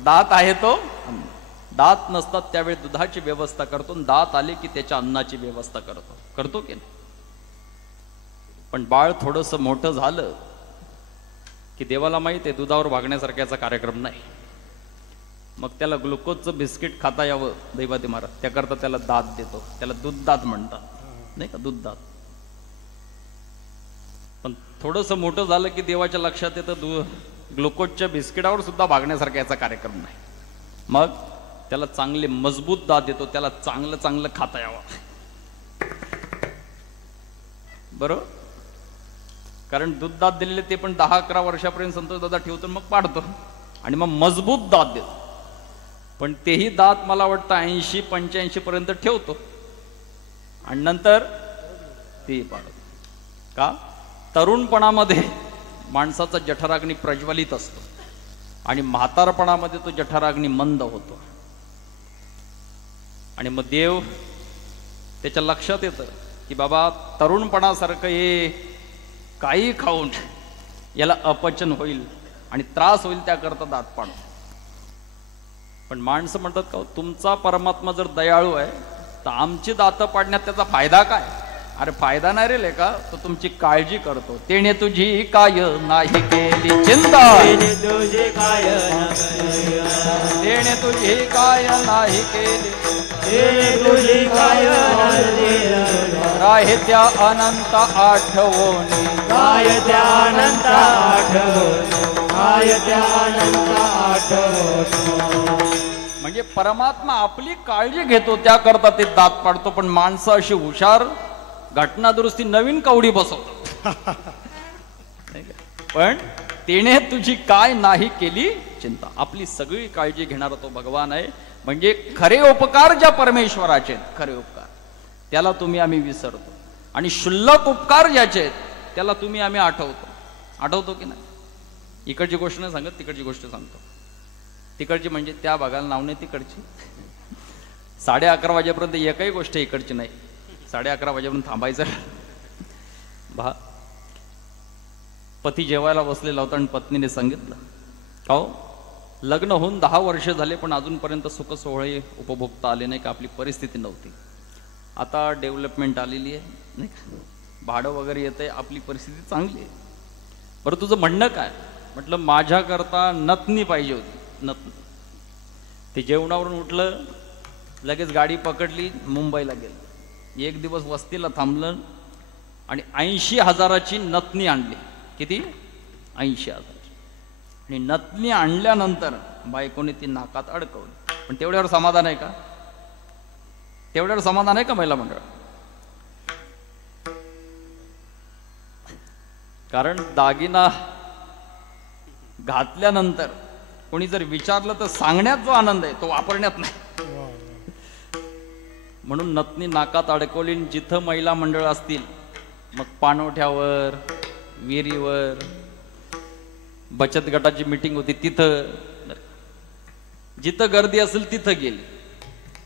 दात आहे तो, दात नसतात त्यावेळी दुधाची व्यवस्था करतो, दात आले की त्याच्या अन्नाची व्यवस्था करतो की नाही? पण बाळ थोडंसं मोठं झालं की देवाला माहित आहे दुधावर भागण्यासारख्याचा कार्यक्रम नाही. मग त्याला ग्लुकोजचं बिस्किट खाता यावं दैवाती महाराज, त्याकरता त्याला दात देतो. त्याला दूध दात म्हणतात, नाही का? दूध दात. पण थोडंसं मोठं झालं की देवाच्या लक्षात येतं ग्लुकोजच्या बिस्किटावर सुद्धा भागण्यासारख्याचा कार्यक्रम नाही. मग त्याला चांगले मजबूत दात देतो, त्याला चांगलं चांगलं खाता यावं, बरोबर? कारण दूध दात दिलेले ते पण 10-11 वर्षापर्यंत संतोष दादा ठेवतो, मग पाडतो आणि मग मजबूत दात देतो. पण तेही दात मला वाटतं 80-85 पर्यंत ठेवतो आणि नंतर ते पाडतो. का? तरुणपणामध्ये माणसाचा जठराग्नी प्रज्वलित असतो आणि म्हातारपणामध्ये तो जठराग्नी मंद होतो. आणि मग देव त्याच्या लक्षात येतं की बाबा तरुणपणासारखं हे काही खाऊन याला अपचन होईल आणि त्रास होईल त्याकरता दात पाडू. पण माणसं म्हणतात का तुमचा परमात्मा जर दयाळू आहे तर आमची दात पाडण्यात त्याचा फायदा काय? अरे फायदा नाही रे लेका, तो तुमची काळजी करतो. तेने तुझी काय नाही केली चिंता, तुझे काय तेने तुझी काय नाही केली, तुझी काय राहे त्या अनंत आठवणी, काय त्या अनंत आठवण, काय त्या अनंत आठवण. म्हणजे परमात्मा आपली काळजी घेतो त्याकरता ते दात पाडतो. पण माणसं अशी हुशार घटना दुरुस्ती नवीन कवडी बसवतात. पण तिने तुझी काय नाही केली चिंता, आपली सगळी काळजी घेणारा तो भगवान आहे. म्हणजे खरे उपकार ज्या परमेश्वराचे आहेत, खरे उपकार त्याला तुम्ही आम्ही विसरतो, आणि शुल्लक उपकार ज्याचे आहेत त्याला तुम्ही आम्ही आठवतो की नाही? इकडची गोष्ट नाही सांगत, तिकडची गोष्ट सांगतो. तिकडची म्हणजे त्या भागाला नाव नाही तिकडची. 11:30 वाजेपर्यंत एकही गोष्ट इकडची नाही. 11:30 वाजेपर्यंत थांबायचं. पती जेवायला बसलेला होता आणि पत्नीने सांगितलं, हो लग्न होऊन 10 वर्ष झाले पण अजूनपर्यंत सुख सोहळे उपभोगता आले नाही का, आपली परिस्थिती नव्हती. आता डेव्हलपमेंट आलेली आहे नाही का, भाडं वगैरे येतंय, आपली परिस्थिती चांगली आहे. बरं तुझं म्हणणं काय? म्हटलं माझ्याकरता नथनी पाहिजे होती. नथनी. ते जेवणावरून उठलं, लगेच गाडी पकडली, मुंबईला गेलं. एक दिवस वस्तीला थांबलं आणि 80,000ची नथनी आणली. किती? 80,000. आणि नथनी आणल्यानंतर बायकोने ती नाकात अडकवली. पण तेवढ्यावर समाधान आहे का? तेवढ्यावर समाधान आहे का महिला मंडळ? कारण दागिना घातल्यानंतर कोणी जर विचारलं तर सांगण्यात जो आनंद आहे तो वापरण्यात नाही. म्हणून नथनी नाकात अडकवली. जिथं महिला मंडळ असतील, मग पाणवठ्यावर, विहिरीवर, बचत गटाची मीटिंग होती तिथं, जिथं गर्दी असेल तिथं गेली.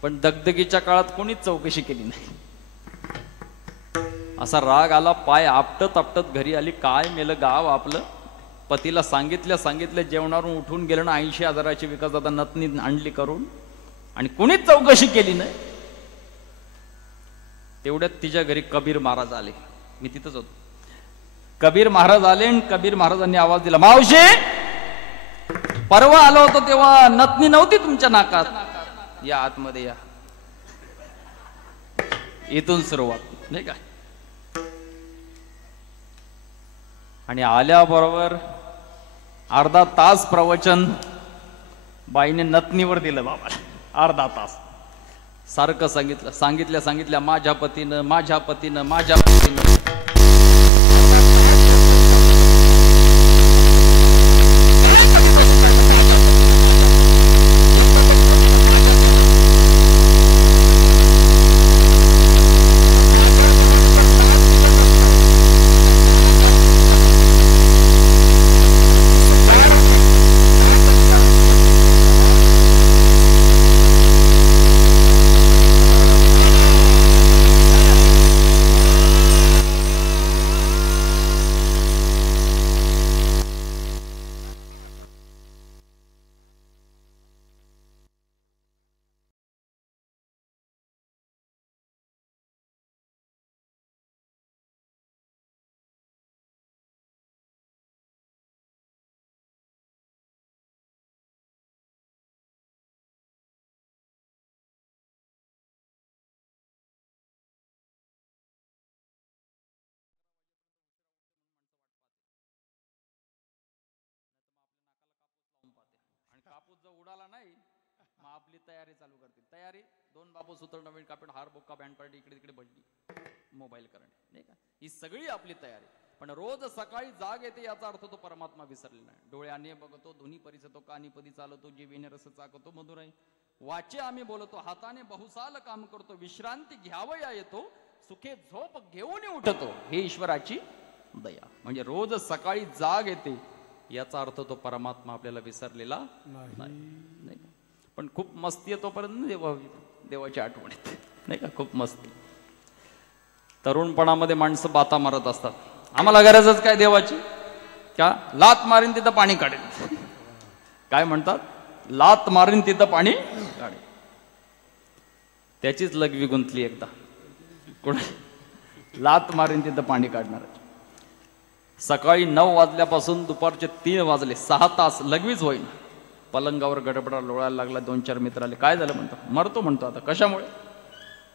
पण दगदगीच्या काळात कोणीच चौकशी केली नाही. असा राग आला, पाय आपटत आपटत घरी आली. काय मेलं गाव आपलं. पतीला सांगितल्या जेवणावरून उठून गेलं ना, 80,000ची विकास आता नथनी आणली करून, आणि कोणीच चौकशी केली नाही. तेवढ्यात तिच्या घरी कबीर महाराज आले. मी तिथंच होतो. कबीर महाराज आले आणि कबीर महाराजांनी आवाज दिला, मावशी परवा आलो होतो तेव्हा नथनी नव्हती तुमच्या नाकात, या आतमध्ये या. इथून सुरुवात नाही का. आणि आल्याबरोबर अर्धा तास प्रवचन बाईने नथनीवर दिलं बाबा. अर्धा तास सारखं सांगितल्या माझ्या पतीनं. कापूस जर उडाला नाही मग आपली तयारी चालू करते. तयारी 2 बाबू सूत्र, नवीन कापड, हार, बुक्का, बँड पार्टी, इकडे तिकडे भजनी, मोबाईल करणे नाही का, ही सगळी आपली तयारी. पण रोज सकाळी जाग येते याचा अर्थ तो परमात्मा विसरलेला नाही. डोळ्याने बघतो, धुनी परिसतो, कानी पदी चालतो, जीवेने रस चाकतो, मधुराई वाचे आम्ही बोलतो, हाताने बहुसाल काम करतो, विश्रांती घ्यावया येतो, सुखे झोप घेऊन उठतो, हे ईश्वराची दया. म्हणजे रोज सकाळी जाग येते याचा अर्थ तो परमात्मा आपल्याला विसरलेला नाही. पण खूप मस्ती आहे तोपर्यंत देवाची आठवण येते नाही का, खूप मस्ती. तरुणपणामध्ये माणसं बाता मारत असतात, आम्हाला गरजच काय देवाची, का लात मारीन तिथं पाणी काढेल. काय म्हणतात, लात मारीन तिथं पाणी काढेल. त्याचीच लघवी गुंतली एकदा. कोण लात मारीन तिथं पाणी काढणार. सकाळी 9 वाजल्यापासून दुपारचे 3 वाजले, 6 तास लघवीच होईन. पलंगावर गडबडा लोळायला लागला. 2-4 मित्र आले, काय झालं म्हणतो, मरतो म्हणतो. आता कशामुळे,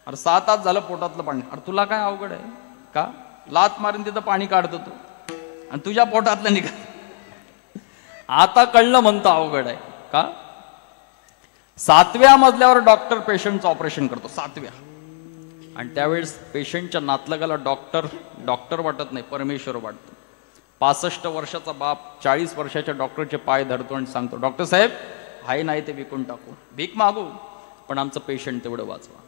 अरे 6 तास झालं पोटातलं पाणी. अरे तुला काय अवघड आहे का, लात मारून तिथं पाणी काढतो तू आणि तुझ्या पोटातलं निघा. आता कळलं म्हणतो अवघड आहे का. 7व्या मजल्यावर डॉक्टर पेशंटचं ऑपरेशन करतो, 7व्या. आणि त्यावेळेस पेशंटच्या नातलगाला डॉक्टर वाटत नाही, परमेश्वर वाटतो. 65 वर्षाचा बाप 40 वर्षाच्या डॉक्टरचे पाय धरतो आणि सांगतो, डॉक्टर साहेब हाय नाही ते विकून टाकू, भीक मागू, पण आमचं पेशंट तेवढं वाचवा.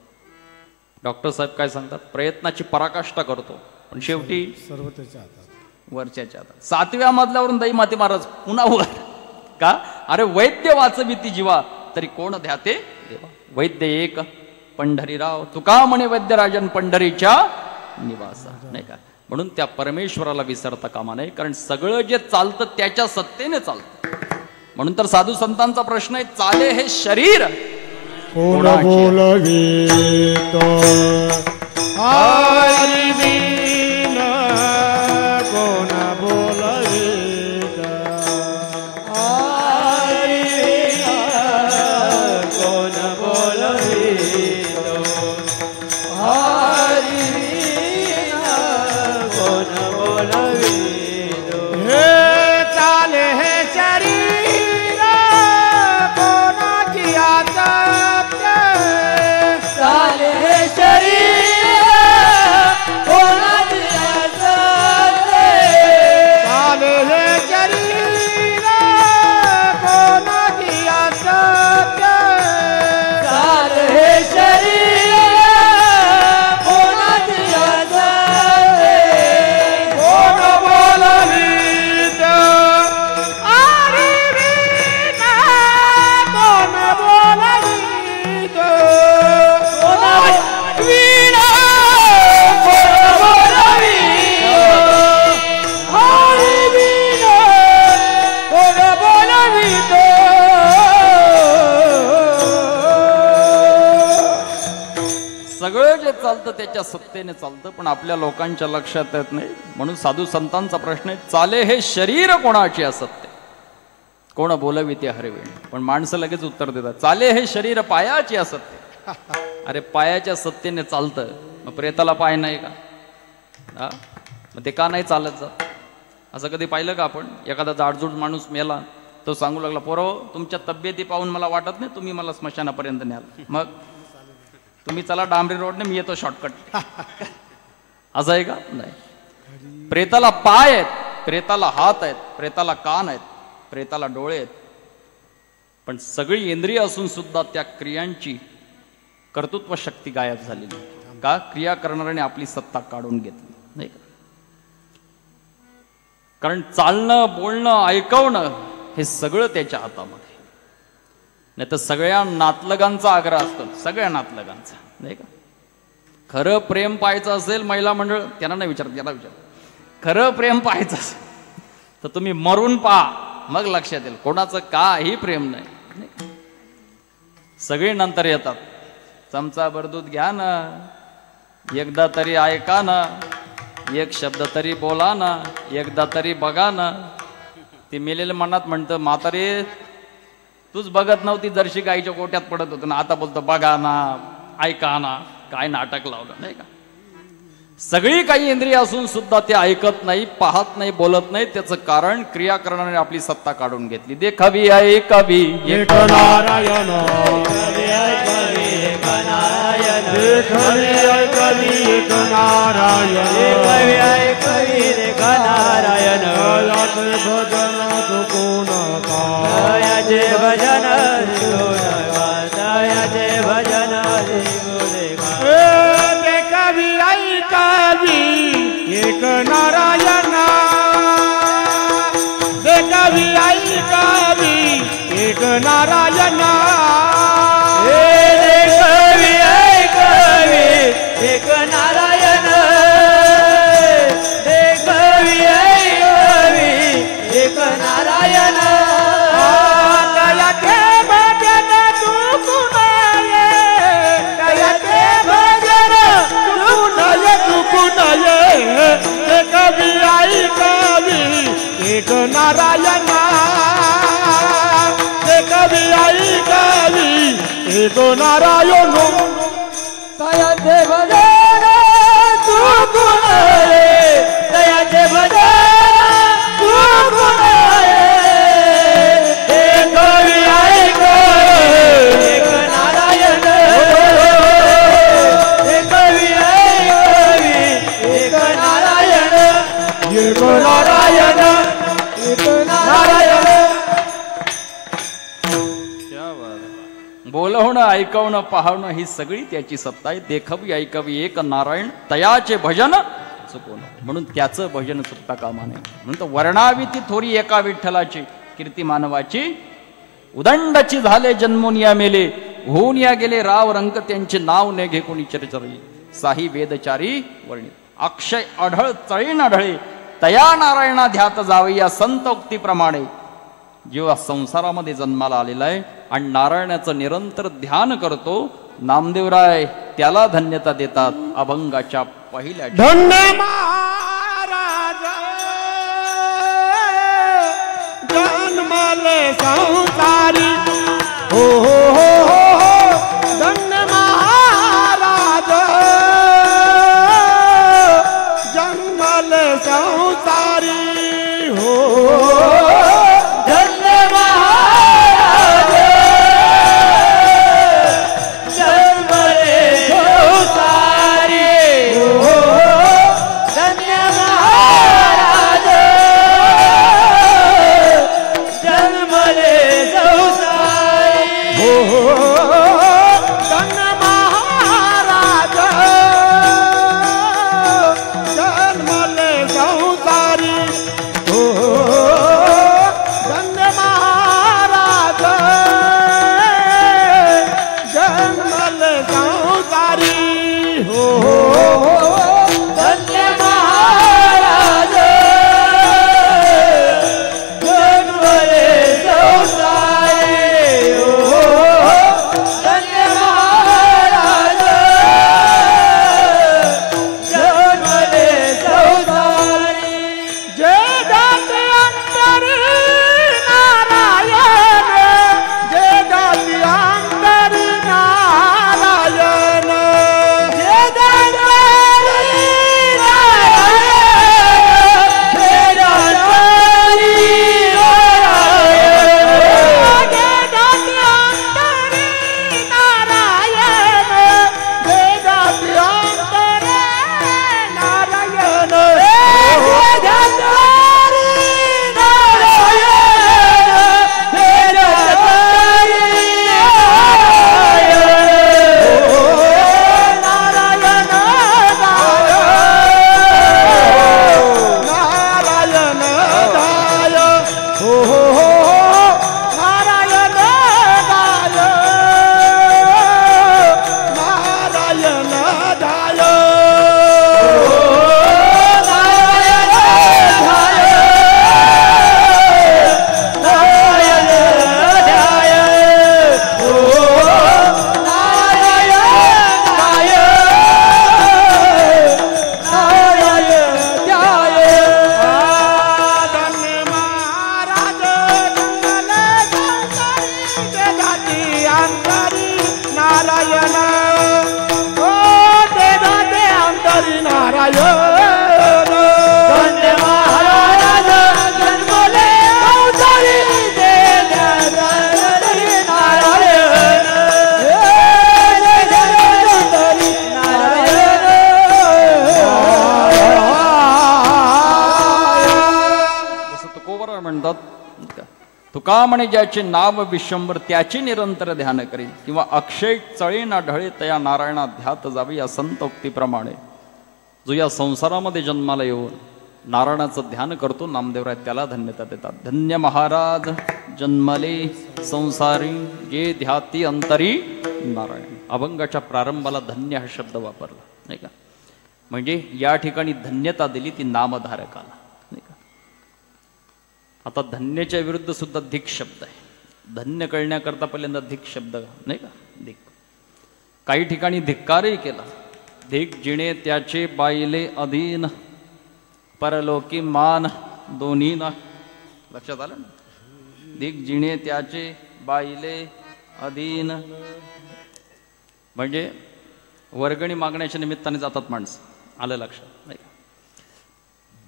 डॉक्टर साहेब काय सांगतात, प्रयत्नाची पराकाष्ठा करतो, पण शेवटी सर्व त्याच्या हातात, वरच्याच्या हातात. 7व्या मजल्यावरून दही माती महाराज पुन्हा वर का, अरे वैद्य वाचवी ती जीवा तरी कोण द्या ते देवा. वैद्य एक पंढरीराव, तुका म्हणे वैद्यराजन पंढरीच्या निवासा, नाही का. म्हणून त्या परमेश्वराला विसरता कामा नये, कारण सगळं जे चालतं त्याच्या सत्तेने चालतं. म्हणून तर साधू संतांचा प्रश्न आहे, चाले हे शरीर कोण बोलवीत हरी बिन कोण बोलवीत हरी बिन कोण बोलवीत हरी बिन कोण बोलवीत. हे चाले हे शरीर कोणाची आता चाले हे शरीर कोणाची असते. चाले हे शरीर कोणाची असते. चाले हे शरीर कोणाची असते. कोण बोलवीत हरी बिन कोण बोलवीत विना कोण बोलवीत हरी बिना कोण बोलवीत. सगळं जे चालतं त्याच्या सत्तेने चालतं, पण आपल्या लोकांच्या लक्षात येत नाही. म्हणून साधू संतांचा प्रश्न आहे, चाले हे शरीर कोणाची असत्य कोण बोलवी ते हरवेण. पण माणसं लगेच उत्तर देतात, चाले हे शरीर पायाची असत्य. अरे पायाच्या सत्तेने चालतं, मग प्रेताला पाय नाही का, हा मग ते का नाही चालत जात. असं कधी पाहिलं का आपण, एखादा जाडजूड माणूस मेला, तो सांगू लागला, पोरो तुमच्या तब्येती पाहून मला वाटत नाही तुम्ही मला स्मशानापर्यंत न्याल, मग तुम्ही चला डांबरी रोडने, मी येतो शॉर्टकट. असं आहे का, नाही. प्रेताला पाय आहेत, प्रेताला हात आहेत, प्रेताला कान आहेत, प्रेताला डोळे आहेत, पण सगळी इंद्रिय असून सुद्धा त्या क्रियांची कर्तृत्व शक्ती गायब झालेली का, क्रिया करणाऱ्याने आपली सत्ता काढून घेतली, नाही का. कारण चालणं, बोलणं, ऐकवणं हे सगळं त्याच्या हातामध्ये. नाही तर सगळ्या नातलगांचा आग्रह असतो, सगळ्या नातलगांचा, नाही का. खरं प्रेम पाहायचं असेल महिला मंडळ, त्यांना नाही विचारत, याला विचार. खरं प्रेम पाहायचं असेल तर तुम्ही मरून पहा, मग लक्षात येईल कोणाचं काही प्रेम नाही, नाही का? सगळे नंतर येतात, चमचाभर दूध घ्या ना, एकदा तरी ऐका ना, एक शब्द तरी बोला ना, एकदा तरी बघा ना. ते मेलेल्या मनात म्हणतं, म्हातारे तूच बघत नव्हती, जर्शी गाईच्या गोट्यात पडत होतो ना, आता बोलतो बघा ना, ऐका ना. काय नाटक लावलं, नाही का. सगळी काही इंद्रिय असून सुद्धा ते ऐकत नाही, पाहत नाही, बोलत नाही. त्याचं कारण क्रिया करणारे आपली सत्ता काढून घेतली. देखावी ऐकावी एक नारायण कवी ऐकवी एक नारायण. देखली ऐकली एक नारायण. कवी ऐकवी एक नारायण. याचे भजन चुकू नका. दयाचे भजन ऋगो नका. दयाचे भजन ऋगो नका. देखवी ऐकावी एक नारायण. देखवी ऐकावी एक नारायण. कवी ऐकवी एक नारायण. नये ते कवी ऐकावी एक नारायण ते कवी ऐकावी एक नारायण दयाचे भजन तू गुण दयाचे भजन तू गुण एक कवी ऐकावी एक नारायण एक कवी ऐकावी एक नारायण एक नारायण एक नारायण बोलवणं ऐकवणं पाहणं ही सगळी त्याची सत्ता आहे. देखावी ऐकावी एक नारायण तयाचे भजन चुकवणं म्हणून त्याचं भजन चुकता कामा नये. म्हणून तर वर्णावी ती थोरी एका विठ्ठलाची कीर्ती मानवाची उदंडाची झाले जन्मोन या मेले होऊन या गेले राव रंक त्यांचे नाव ने घे कोणी चरचरली साही वेदचारी वर्णित अक्षय आढळ चळीन आढळे तया नारायणा ध्यात जावे या संत उक्तीप्रमाणे जेव्हा संसारामध्ये जन्माला आलेला आहे आणि नारायणाचं निरंतर ध्यान करतो नामदेवराय त्याला धन्यता देतात. अभंगाच्या पहिल्या धन्य महाराज जन्मले संसारी हो हो हो हो धन्य महाराज जन्मले संसारी हो तुका म्हणे ज्याचे नाव विश्वंभर त्याचे निरंतर ध्यान करी किंवा अक्षय चळेना ढळे तया नारायणा ध्यात जावे या संतोक्तीप्रमाणे जो या संसारामध्ये जन्माला येऊन नारायणाचं ध्यान करतो नामदेवराय त्याला धन्यता देतात. धन्य महाराज जन्मले संसारी जे ध्याती अंतरी नारायण. अभंगाच्या प्रारंभाला धन्य हा शब्द वापरला नाही का, म्हणजे या ठिकाणी धन्यता दिली ती नामधारकाला नाही का. आता धन्यच्या विरुद्ध सुद्धा धिक शब्द आहे. धन्य कळण्याकरता पहिल्यांदा धिक शब्द नाही का, धिक. काही ठिकाणी धिक्कारही केला धिक जिणे त्याचे बाईले अधीन परलोकी मान दोन्ही ना. लक्षात आलं ना? धिक जिणे त्याचे बाईले अधीन म्हणजे वर्गणी मागण्याच्या निमित्ताने जातात माणसं. आलं लक्षात नाही का?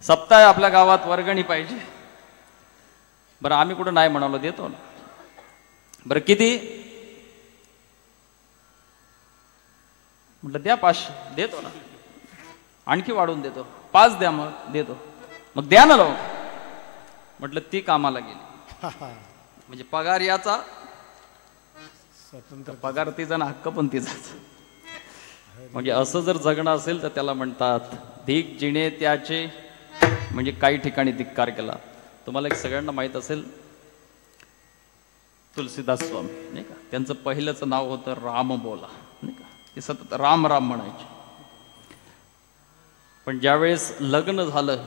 सप्ताह आपल्या गावात वर्गणी पाहिजे. बरं आम्ही कुठं नाही म्हणालो, देतो ना. बरं किती? म्हटलं द्या 500. देतो ना, आणखी वाढवून देतो. 5 द्या, मग देतो. मग द्या ना लोक. म्हटलं ती कामाला गेली म्हणजे पगार याचा, पगार तिचा ना हक्क पण तिचाच. म्हणजे असं जर जगणं असेल तर त्याला म्हणतात धिक जिणे त्याचे. म्हणजे काही ठिकाणी धिक्कार केला. तुम्हाला एक सगळ्यांना माहित असेल तुलसीदास स्वामी नाही का, त्यांचं पहिलंच नाव होतं रामबोला नाही का. ते सतत राम राम म्हणायचे. पण ज्यावेळेस लग्न झालं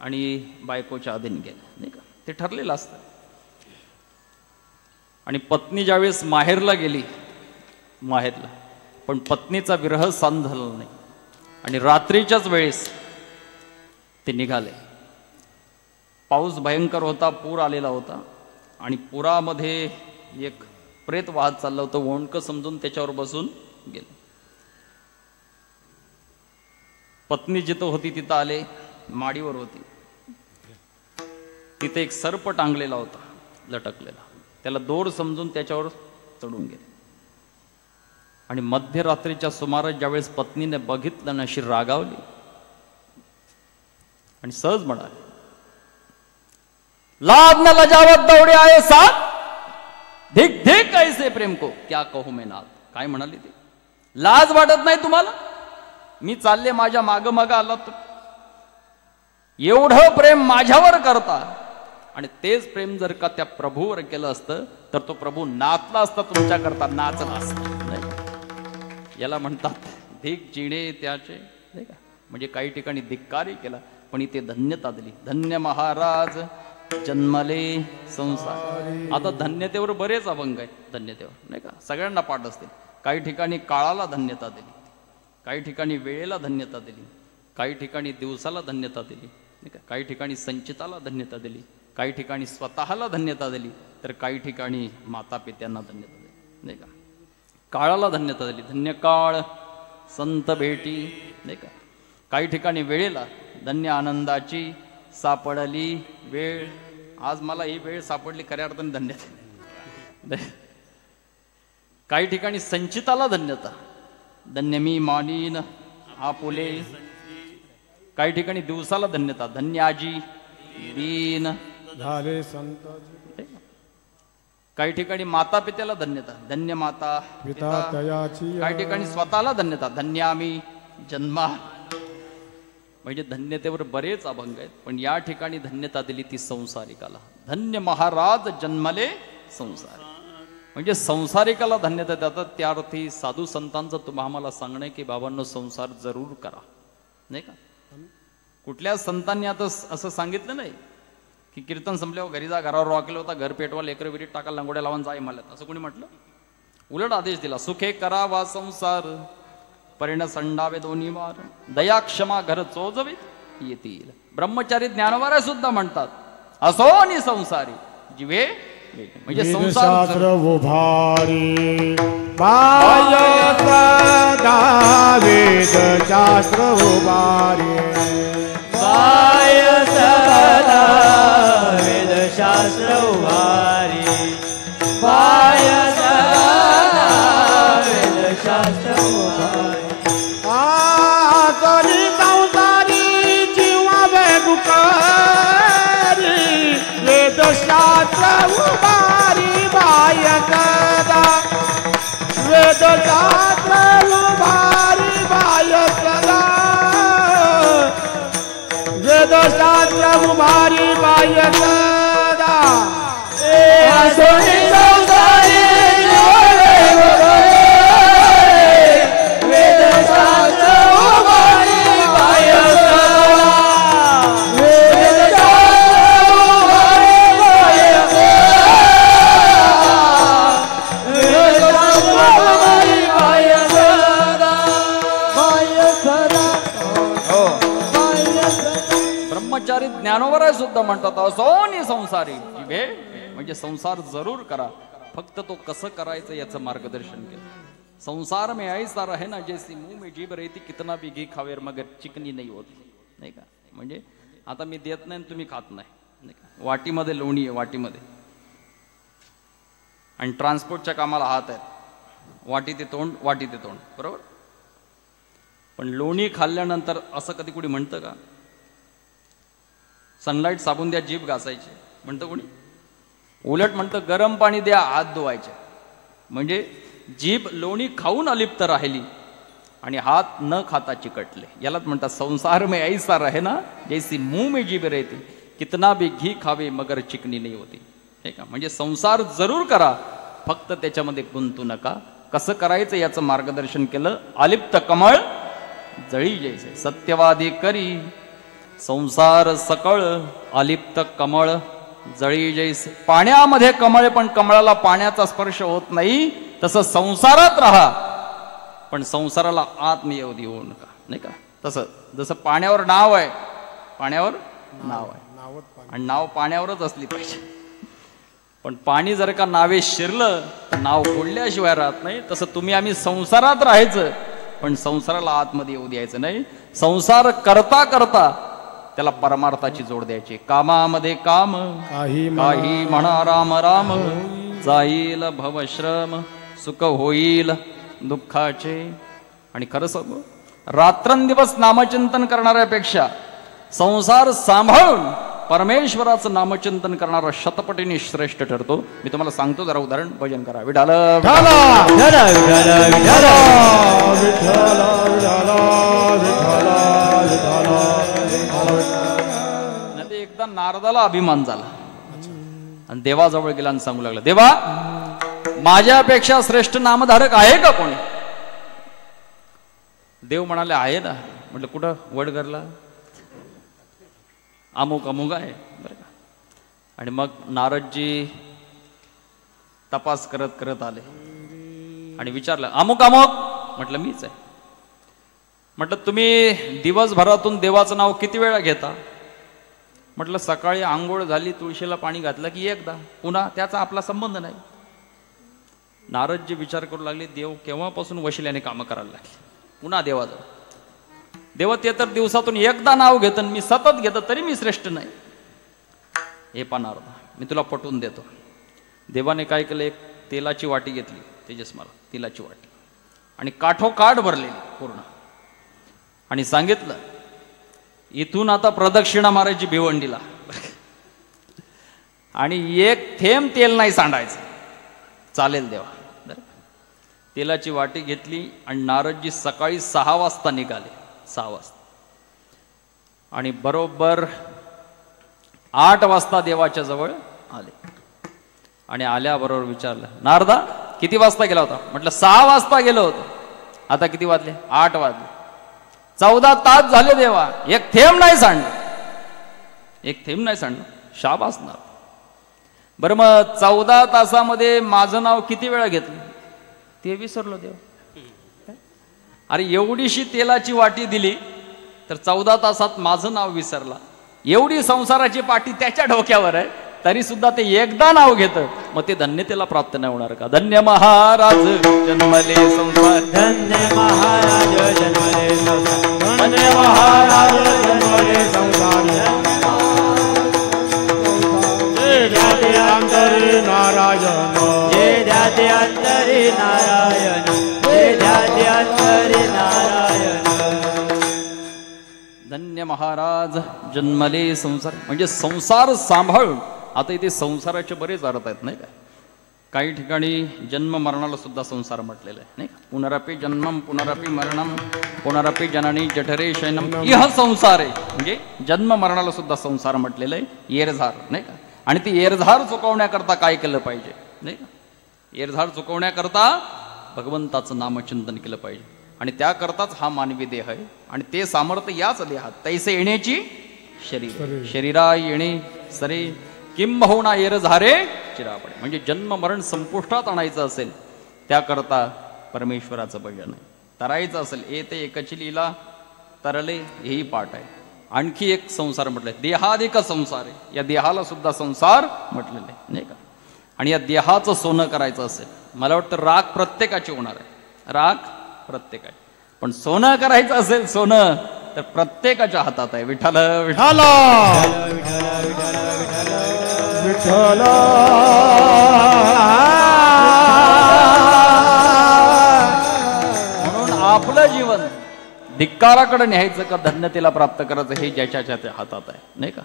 आणि बायकोच्या अधीन गेलं नाही का, ते ठरलेलं असतं. आणि पत्नी ज्यावेळेस माहेरला गेली, माहेरला, पण पत्नीचा विरह सहन झाला नाही आणि रात्रीच्याच वेळेस ते निघाले. पाऊस भयंकर होता, पूर आलेला होता आणि पुरामध्ये एक प्रेत वाहत चाललं होतं. ओंडकं समजून त्याच्यावर बसून गेले. पत्नी जिथं होती तिथं आले, माडीवर होती. तिथे एक सर्प टांगलेला होता, लटकलेला. त्याला दोर समजून त्याच्यावर चढून गेले. आणि मध्यरात्रीच्या सुमारास ज्यावेळेस पत्नीने बघितलं ना, अशी रागावली आणि सहज म्हणाली, लाज न लजावत दौड़े आए साथ, धिक धिक ऐसे प्रेम को क्या कहू मैं नाथ. काय म्हणाली ती? लाज वाटत नाही तुम्हाला? मी चालले माझ्या माग माग आलात, एवढं प्रेम माझ्यावर करता. आणि तेच प्रेम जर का त्या प्रभूवर केलं असतं तर तो प्रभू नाचला असता, तुमच्या करता नाचला असता. याला म्हणतात धिक जिणे त्याचे नाही का. म्हणजे काही ठिकाणी धिक्कारही केला पण इथे धन्यता दिली. धन्य महाराज जन्मले संसार. आता धन्यतेवर बरेच अभंग आहेत. धन्यतेवर नाही का, सगळ्यांना पाठ असते. काही ठिकाणी काळाला धन्यता दिली, काही ठिकाणी वेळेला धन्यता दिली, काही ठिकाणी दिवसाला धन्यता दिली नाही का, काही ठिकाणी संचिताला धन्यता दिली, काही ठिकाणी स्वतःला धन्यता दिली, तर काही ठिकाणी माता पित्यांना धन्यता दिली नाही का. काळाला धन्यता दिली, धन्य काळ संत भेटी नाही का. काही ठिकाणी वेळेला धन्य आनंदाची सापडली वेळ. आज मला ही वेळ सापडली, खऱ्या अर्थाने धन्यता. काही ठिकाणी संचिताला धन्यता, धन्य मी मानीन आपुले. काही ठिकाणी दिवसाला धन्यता, धन्य आजी दीन झाले संत. काही ठिकाणी माता पित्याला धन्यता, धन्य माता पिता तयाची. काही ठिकाणी स्वतःला धन्यता, धन्य आम्ही जन्मा. म्हणजे धन्यतेवर बरेच अभंग आहेत. पण या ठिकाणी धन्यता दिली ती संसारिकाला. धन्य महाराज जन्मले संसार. म्हणजे संसारिकाला धन्यता देतात. त्या अर्थी साधू संतांचं तुम्हाला आम्हाला सांगणं की बाबांनो संसार जरूर करा नाही का. कुठल्या संतांनी आता असं सांगितलं नाही की कीर्तन संपल्यावर घरी जा, घरावर रॉकेल होता, घर पेटवा, लेकर विरीत टाका, लंगोड्या लावून जा हिमालयात, असं कोणी म्हटलं? उलट आदेश दिला, सुखे करावा संसार, परिण संडावे दोन्ही वार, दया क्षमा घर चोजवीत येतील. ब्रह्मचारी ज्ञानवारा सुद्धा म्हणतात असोनी संसारी जीवे. म्हणजे संसार उभारी बाय सदा वेद शास्त्र उभारी. बाय सदा वेद शास्त्र उभारी. बाय सदा वेद शास्त्र उभारी. तरी संसारी जीवा वेगुकारी वेद शास्त्र उभारी बाय सदा वेद शास्त्र उभारी बाय सदा वेद शास्त्र उभारी बाय सदा. असोनी संसारी वेद शास्त्र उभारी बाय सदा. वेद शास्त्र उभारी बाय सदा. वेद शास्त्र उभारी बाय सदा. बाय ब्रह्मचारी ज्ञानोबराय सुद्धा म्हणतात असोनी संसारी जिभे म्हणजे संसार जरूर करा, फक्त तो कसं करायचं याचं मार्गदर्शन केलं. संसार में ऐसा रहे ना जैसी मुंह में जीभ रहती कितना भी घी खावेर मगर चिकनी नाही होती, नाही का. म्हणजे आता मी देत नाही तुम्ही खात नाही, नाही का. वाटीमध्ये लोणी आहे, वाटीमध्ये, आणि ट्रान्सपोर्टच्या कामाला हात आहेत, वाटी ते तोंड, वाटी ते तोंड, बरोबर. पण लोणी खाल्ल्यानंतर असं कधी कुणी म्हणतं का सनलाईट साबून द्या जीभ घासायची, म्हणतं कोणी? उलट म्हणतं गरम पाणी द्या हात धुवायचे. म्हणजे जीभ लोणी खाऊन अलिप्त राहिली आणि हात न खाता चिकटले. यालाच म्हणतात संसार में ऐसा रहे ना जैसी मुंह में जीभ रहती कितना भी घी खावे मगर चिकनी नाही होती, हे का. म्हणजे संसार जरूर करा, फक्त त्याच्यामध्ये गुंतू नका. कसं करायचं याचं मार्गदर्शन केलं. अलिप्त कमळ जळी जैसे सत्यवादी करी संसार सकळ अलिप्त कमळ जळी जैसे. पाण्यामध्ये कमळ, पण कमळाला पाण्याचा स्पर्श होत नाही. तसं संसारात राहा, पण संसाराला आत मी येऊ देऊ नका, नाही का. तसं जसं पाण्यावर नाव आहे, पाण्यावर नाव आहे, आणि नाव पाण्यावरच असली पाहिजे. पण पाणी जर का नावे शिरलं तर नाव बोलल्याशिवाय राहत नाही. तसं तुम्ही आम्ही संसारात राहायचं, पण संसाराला आतमध्ये येऊ द्यायचं नाही. संसार करता करता त्याला परमार्थाची जोड द्यायची. कामामध्ये काम काही म्हणा राम राम, जाईल भवश्रम सुख होईल दुःखाचे. आणि खरं सांगू, रात्रंदिवस नामचिंतन करणाऱ्यापेक्षा संसार सांभाळून परमेश्वराचं नामचिंतन करणारा शतपटीने श्रेष्ठ ठरतो. मी तुम्हाला सांगतो, जरा उदाहरण. भजन करा. विठाल एकदा नारदाला अभिमान झाला आणि देवाजवळ गेला आणि सांगू लागला, देवा माझ्यापेक्षा श्रेष्ठ नामधारक आहे का कोणी? देव म्हणाले आहे ना. म्हटलं कुठं? वडगरला अमुक अमुक आहे, बरं का. आणि मग नारदजी तपास करत करत आले आणि विचारलं, अमुक अमुक? म्हटलं मीच आहे. म्हटलं तुम्ही दिवसभरातून देवाचं नाव किती वेळा घेता? म्हटलं सकाळी आंघोळ झाली, तुळशीला पाणी घातलं की एकदा, पुन्हा त्याचा आपला संबंध नाही. नारदजी विचार करू लागले, देव केव्हापासून वशिल्याने कामं करायला लागले. पुन्हा देवाजवळ, देव ते तर दिवसातून एकदा नाव घेतं, मी सतत घेतो तरी मी श्रेष्ठ नाही. हे पाहणार, मी तुला पटवून देतो. देवाने काय केलं, एक तेलाची वाटी घेतली, तेजस मला तेलाची वाटी, आणि काठोकाठ भरलेली पूर्ण, आणि सांगितलं इथून आता प्रदक्षिणा मारायची भिवंडीला, आणि एक थेंब तेल नाही सांडायचं. चालेल देवा. तेलाची वाटी घेतली आणि नारदजी सकाळी 6 वाजता निघाले. 6 वाजता, आणि बरोबर 8 वाजता देवाच्या जवळ आले. आणि आल्याबरोबर विचारलं, नारदा किती वाजता गेला होता? म्हटलं 6 वाजता गेलो होतो. आता किती वाजले? 8 वाजले. 14 तास झाले देवा, एक थेंब नाही सांडलं, एक थेंब नाही सांडलं. शाबास नारद. बरं मग 14 तासामध्ये माझं नाव किती वेळा घेतलं? ते विसरलो देव. अरे एवढीशी तेलाची वाटी दिली तर 14 तासात माझं नाव विसरला. एवढी संसाराची पाठी त्याच्या डोक्यावर आहे, तरी सुद्धा ते एकदा नाव घेतं, मग ते धन्यतेला प्राप्त नाही होणार का? धन्य महाराज जन्मले संसार, धन्य महाराज जन्मले संसार, धन्य महाराज जन्मले संसार. जय जाते अंतरी नारायण, जय जाते अंतरी नारायण, जय जाते अंतरी नारायण. धन्य महाराज जन्मले संसार. म्हणजे संसार सांभाळून. आता इथे संसाराचे बरेच अर्थ आहेत, नाही का. काही ठिकाणी जन्म मरणाला सुद्धा संसार म्हटलेला आहे, नाही का. पुनरपि जन्मम पुनरपि मरणम पुनरपि जननी जठरे शयनम इह संसार आहे. म्हणजे जन्म मरणाला सुद्धा संसार म्हटलेलं आहे. येरझार, नाही का. आणि ती येरझार चुकवण्याकरता काय केलं पाहिजे, नाही का. येरझार चुकवण्याकरता भगवंताचं नामचिंतन केलं पाहिजे, आणि त्याकरताच हा मानवी देह आहे. आणि ते सामर्थ्य याच देहात. तैसे येण्याची शरीर, शरीरा येणे सरे किंबहुना येरझारे चिरापडे. म्हणजे जन्म मरण संपुष्टात आणायचं असेल त्याकरता परमेश्वराचं भजन आहे. तरायचं असेल ए ते एकची लीला तरले, हेही पाठ आहे. आणखी एक संसार म्हटलंय, देहाधिक संसार आहे. या देहाला सुद्धा संसार म्हटलेलं आहे, नाही का? आणि या देहाचं सोनं करायचं असेल, मला वाटतं राख प्रत्येकाची होणार आहे, राख प्रत्येकाची. पण सोनं करायचं असेल, सोनं तर प्रत्येकाच्या हातात आहे. विठ्ठल विठ्ठल विठ्ठल म्हणून आपलं जीवन धिक्काराकडे न्यायचं का धन्यतेला प्राप्त करायचं हे ज्याच्या त्याच्या हातात आहे, नाही का?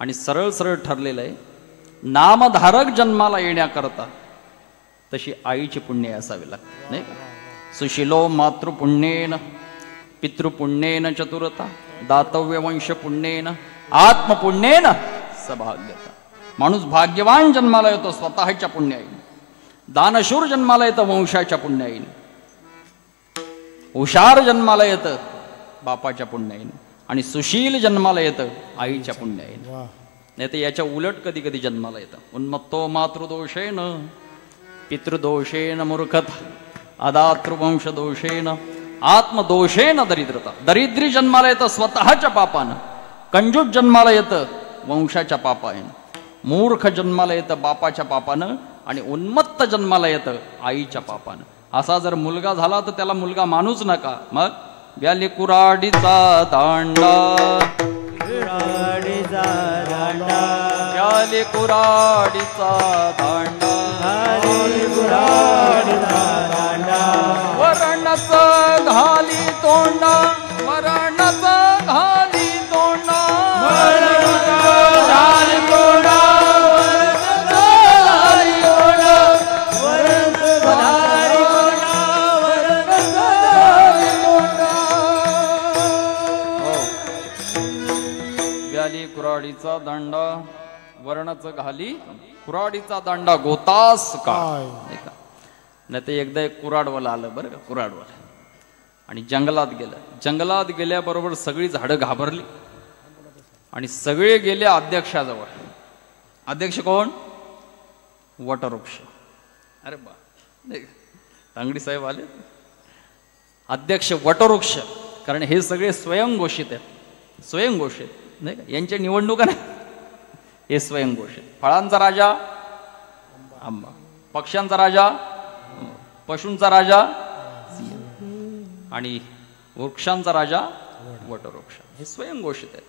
आणि सरळ सरळ ठरलेलं आहे, नामधारक जन्माला येण्याकरता तशी आईची पुण्य असावी लागते, नाही का? सुशिलो मातृपुण्येन पितृपुण्येन चतुरता दातव्य वंश पुण्येन आत्मपुण्येन सभाग्यता. माणूस भाग्यवान जन्माला येतो स्वतःच्या पुण्याईने, दानशूर जन्माला येतं वंशाच्या पुण्याईने, हुशार जन्माला येतं बापाच्या पुण्याईने, आणि सुशील जन्माला येतं आईच्या पुण्याईने. नाही तर याच्या उलट कधी कधी जन्माला येतं. उन्मत्तो मातृदोषेन पितृदोषेन मूर्खता अदातृवंशदोषेन आत्मदोषेन दरिद्रता. दरिद्री जन्माला येतं स्वतःच्या पापानं, कंजूस जन्माला येतं वंशाच्या पापाने, मूर्ख जन्माला येतं बापाच्या पापानं, आणि उन्मत्त जन्माला येतं आईच्या पापानं. असा जर मुलगा झाला तर त्याला मुलगा मानूच नका. मग व्याली कुराडीचा दांडा, कुराडीचा दांडा, व्याली कुराडीचा दांडा, कुराडीचा दांडा, वरणच घाली तोंडा, मरणच घाली तोंडा, कुराडीचा दांडा वर्णच घाली, कुराडीचा दांडा गोतास काय. नाही तर एकदा एक कुराडवाला आलं बरं का, कुराडवाला, आणि जंगलात गेलं. जंगलात गेल्याबरोबर सगळी झाडं घाबरली आणि सगळे गेले अध्यक्षाजवळ. अध्यक्ष कोण? वटवृक्ष. अरे बा, तांगडी साहेब आले. अध्यक्ष वटवृक्ष, कारण हे सगळे स्वयंघोषित आहेत, स्वयंघोषित नाही का, यांच्या निवडणुका नाही, हे स्वयंघोषित. फळांचा राजा आंबा, पक्ष्यांचा राजा, पशूंचा राजा, आणि वृक्षांचा राजा वटवृक्ष. हे स्वयंघोषित आहे.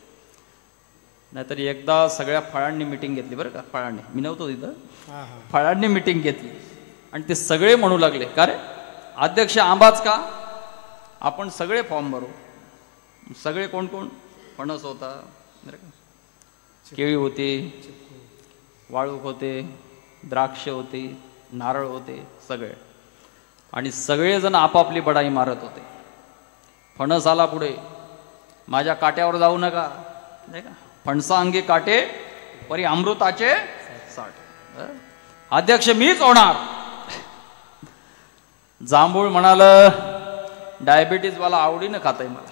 नाहीतर एकदा सगळ्या फळांनी मिटिंग घेतली बरं का, फळांनी, मी नव्हतो तिथं, फळांनी मिटिंग घेतली आणि ते सगळे म्हणू लागले, का रे अध्यक्ष आंबाच का? आपण सगळे फॉर्म भरू. सगळे कोण कोण? फणस होता, केळी होती, वाळूक होते, द्राक्ष होती, नारळ होते, सगळे. आणि सगळेजण आपापली बडाई मारत होते. फणस आला पुढे, माझ्या काट्यावर जाऊ नका, नाही का, फणसा अंगी काटे परी अमृताचे साठ. अध्यक्ष मीच होणार. जांभूळ म्हणाल, डायबिटीज वाला आवडीनं खाताय मला.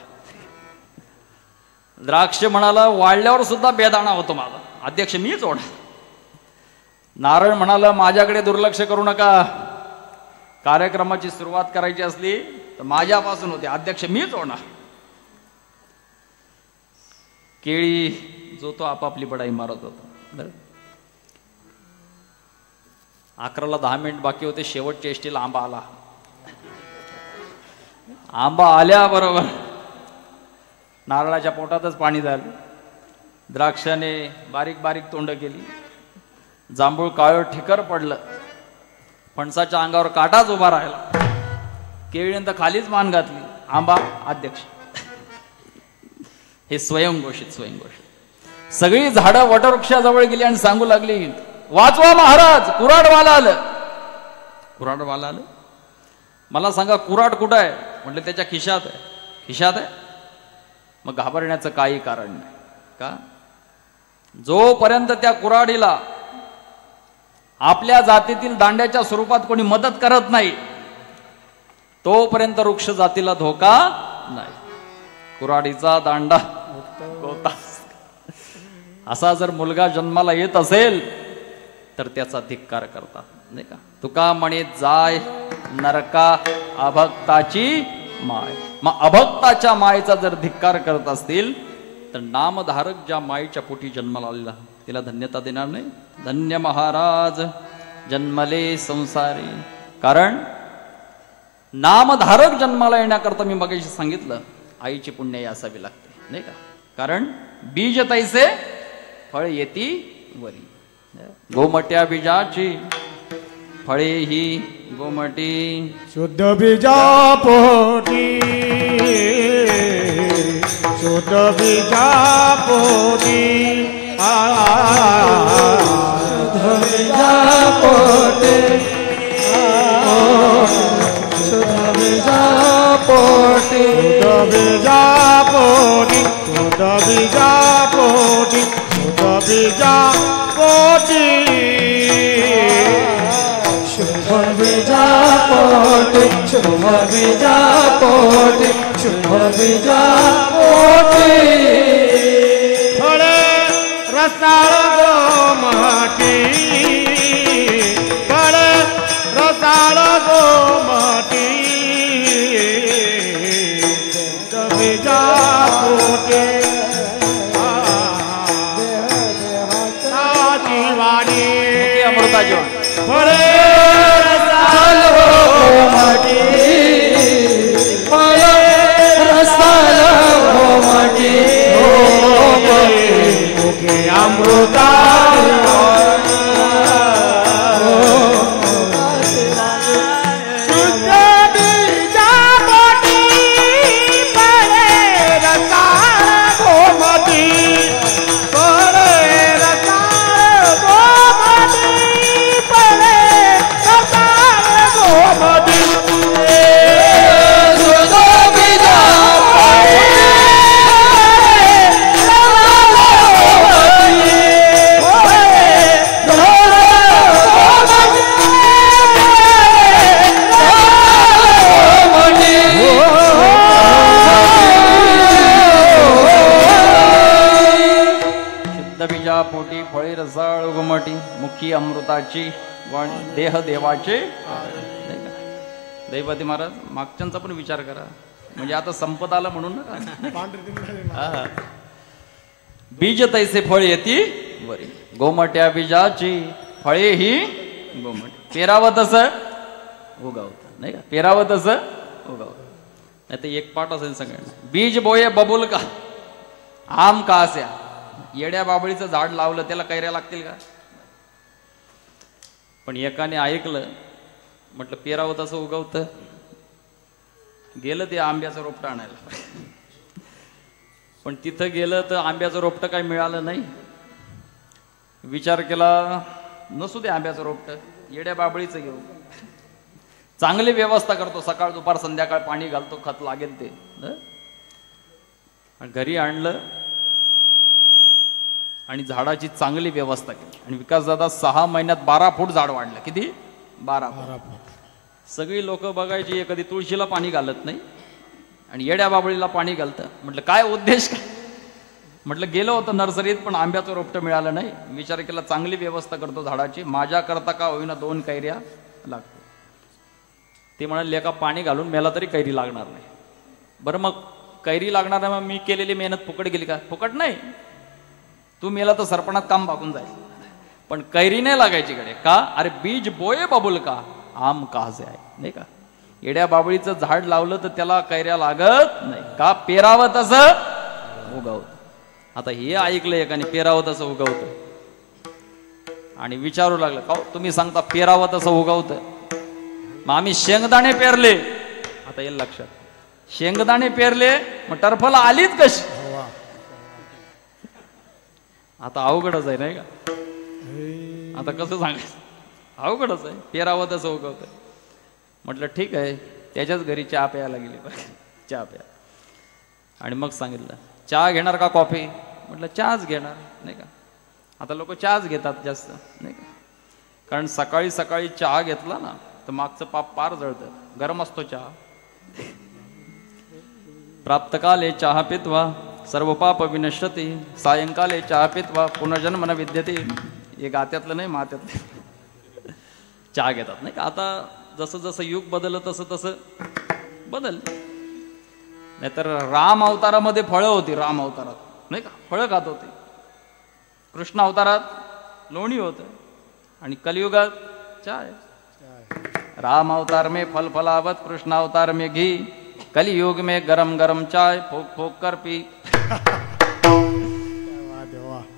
द्राक्ष म्हणाला, वाढल्यावर सुद्धा बेदाणा होतो माझा, अध्यक्ष मीच होणार. नारळ म्हणाला, माझ्याकडे दुर्लक्ष करू नका, कार्यक्रमाची सुरुवात करायची असली तर माझ्यापासून होते, अध्यक्ष मीच होणार. केळी जो तो आपापली बडाई मारत होता. 11ला 10 मिनिट बाकी होते, शेवटच्या एसटीला आंबा आला. आंबा आल्याबरोबर नारळाच्या पोटातच पाणी झालं. द्राक्षाने बारीक बारीक तोंड केली. जांभूळ काळं ठिकर पडलं. फणसाच्या अंगावर काटाच उभा राहिला. केळीनंतर खालीच मान घातली. आंबा अध्यक्ष. हे स्वयंघोषित, स्वयंघोषित. सगळी झाडं वटवृक्षाजवळ गेली आणि सांगू लागली, वाचवा महाराज, कुऱ्हाडवाला आलं. कुऱ्हाडवाला आलं. मला सांगा कुऱ्हाड कुठं आहे? म्हटलं त्याच्या खिशात आहे. खिशात आहे? मग घाबरण्याचं काही कारण नाही. का? जोपर्यंत त्या कुऱ्हाडीला आपल्या जातीतील दांड्याच्या स्वरूपात कोणी मदत करत नाही तोपर्यंत वृक्ष जातीला धोका नाही. कुऱ्हाडीचा दांडा गोतास. असा जर मुलगा जन्माला येत असेल तर त्याचा धिक्कार करतात, नाही का? तुका म्हणे जाय नरका अभक्ताची माय. मग अभक्ताच्या मायेचा जर धिक्कार करत असतील तर नामधारक ज्या माईच्या पोटी जन्माला आलेला तिला धन्यता देणार नाही? धन्य महाराज जन्मले संसारी. कारण नामधारक जन्माला येण्याकरता मी मगाशी सांगितलं आईची पुण्याई असावी लागते, नाही का? कारण बीज तैसे फळ येती वरी. गोमट्या बीजाची फळे ही गोमटी. शुद्ध बीजा पोटी, शुद्ध बीजा पोटी, शुद्ध बीजा पोटी, शुद्ध बीजा पोटी, शुद्ध बीजा पोटी, शुद्ध बीजा पोटी, शुद्ध बीजा पोटी, शुभ बीजा पोटी, शुभ बीजा पोटी, शुभ बीजा पोटी. फळे रसाळ गोमाटी, फळे रसाळ गोमाटी, शुभ बीजा पोटी. वाणी अमृताजी फळे रसाळ गोमाटी, फळे रसाळ गोमाटी, अमृता शुद्ध बीजा पोटी, फळे रसाळ गोमाटी, फळे रसाळ गोमाटी, फळे रसाळ गोमाटी. शुद्ध बीजा बीजा पोटी फळे रसाळ गोमटी, मुखी अमृताची वाणी, देह देवाचे. दैवती महाराज मागच्यांचा पण विचार करा, म्हणजे आता संपत आलं म्हणून नका. बीज तैसे फळ येती वरी. गोमट्या बीजाची फळे ही गोमटी. पेरावं तसं उगावत, नाही का? पेरावं तसं उगावत. नाही तर एक पाठ असेल सगळ्यांना. बीज बोये बबुल का आम का अस्या. येड्या बाबळीचं झाड लावलं त्याला कैऱ्या लागतील का? पण एकाने ऐकलं, म्हटलं पेरावं तसं उगवतं. गेलं ते आंब्याचं रोपटं आणायला. पण तिथं गेलं तर आंब्याचं रोपटं काही मिळालं नाही. विचार केला नसू दे आंब्याचं रोपटं, येड्या बाबळीचं घेऊ. चांगली व्यवस्था करतो, सकाळ दुपार संध्याकाळ पाणी घालतो, खत लागेल ते. घरी आणलं आणि झाडाची चांगली व्यवस्था केली. आणि विकासदादा 6 महिन्यात 12 फूट झाड वाढलं. किती? 12 फूट. सगळी लोक बघायची कधी तुळशीला पाणी घालत नाही आणि येड्या बाबळीला पाणी घालतं. म्हटलं काय उद्देश काय? म्हटलं गेलो होतं नर्सरीत पण आंब्याचं रोपटं मिळालं नाही. विचार केला चांगली व्यवस्था करतो झाडाची, माझ्या करता का होईना 2 कैऱ्या लागतो. ते म्हणाले लेका पाणी घालून मेला तरी कैरी लागणार नाही. बरं मग कैरी लागणार नाही, मग मी केलेली मेहनत फुकट गेली का? फुकट नाही. तू मेला तर सरपणात काम भागून जाईल, पण कैरी नाही लागायची कडे का? अरे बीज बोये बबुल का आम कासे आहे, नाही का? येड्या बाबळीचं झाड लावलं तर त्याला कैऱ्या लागत नाही का? पेरावं तसं उगवत. आता हे ऐकलं एकाने, पेरावं तसं उगवतं. आणि विचारू लागलं का तुम्ही सांगता पेरावं तसं उगवतं, मग आम्ही शेंगदाणे पेरले. आता येईल लक्षात, शेंगदाणे पेरले मग टरफला आलीच कशी? आता अवघडच आहे नाही का? आता कसं सांगायचं? अवघडच आहे. पेरावं तसं उगवतं. म्हटलं ठीक आहे, त्याच्याच घरी चहा प्यायला गेली. चहा प्या. आणि मग सांगितलं चहा घेणार का कॉफी? म्हटलं चहाच घेणार, नाही का? आता लोक चहाच घेतात जास्त, नाही का? कारण सकाळी सकाळी चहा घेतला ना तर मागचं पाप पार जळतं. गरम असतो चहा. प्राप्तकाले चहा पित्वा सर्व पाप विनश्यती, सायंकाले चहा पित्वा पुनर्जन्म न विद्यते. हे गात्यातलं नाही, मात्यातलं. चहा घेतात, नाही का? आता जसं जसं युग बदललं तसं तसं बदल. नाहीतर राम अवतारामध्ये फळं होती. राम अवतारात नाही का, फळं खात होते. कृष्ण अवतारात लोणी होतं आणि कलियुगात चाय. राम अवतार में फल फलावत, कृष्ण अवतार में घी, कलियुग में गरम गरम चाय, फोक फोक कर पी.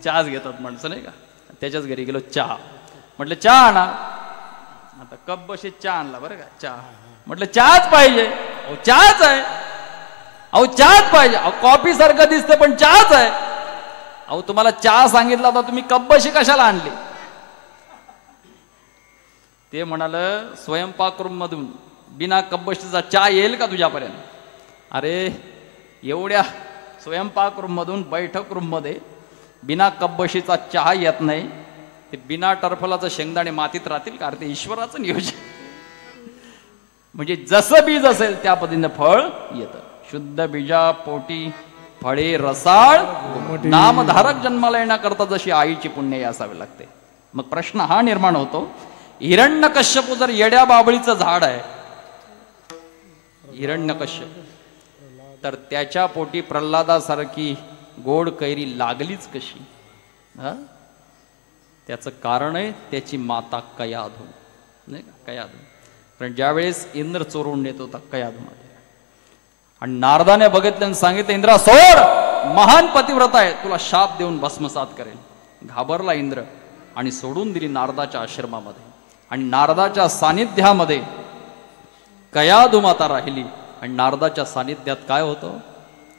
चहाच घेतात माणसं नाही का. त्याच्याच घरी गेलो चहा, म्हटलं चहा आणा. आता कप बशी चहा आणला बरं का. चहा म्हटलं चहाच पाहिजे. अहो चहाच आहे, अहो चहाच पाहिजे. अहो कॉफी सारखं दिसतं पण चहाच आहे. अहो तुम्हाला चहा सांगितला होता, तुम्ही कप बशी कशाला आणली. ते म्हणालं स्वयंपाक रूम मधून बिना कब्बशीचा चहा येईल का तुझ्यापर्यंत. अरे एवढ्या स्वयंपाक रूम मधून बैठक रूम मध्ये बिना कब्बशीचा चहा येत नाही. ते बिना टरफलाचं शेंगदाणे मातीत राहतील का. ते ईश्वराचं नियोजन. म्हणजे जसं बीज असेल त्या पद्धतीने फळ येतं. शुद्ध बीजा पोटी फळे रसाळ, नामधारक जन्माला येण्याकरता जशी आईची पुण्य असावे लागते. मग प्रश्न हा निर्माण होतो, हिरण्यकश्यप जर येड्या बाबळीचं झाड आहे, हिरण्यकश्यप, तर त्याच्या पोटी प्रल्हादासारखी गोड कैरी लागलीच कशी. त्याचं कारण आहे त्याची माता कयाधू, नाही का, कयाधू. कारण ज्यावेळेस इंद्र चोरून नेत होता कयाधूमध्ये, आणि नारदाने बघितलं आणि सांगितलं इंद्रा सोड, महान पतिव्रता आहे, तुला शाप देऊन भस्मसात करेल. घाबरला इंद्र आणि सोडून दिली नारदाच्या आश्रमामध्ये. आणि नारदाच्या सानिध्यामध्ये कयाधू माता राहिली. आणि नारदाच्या सानिध्यात काय होतं,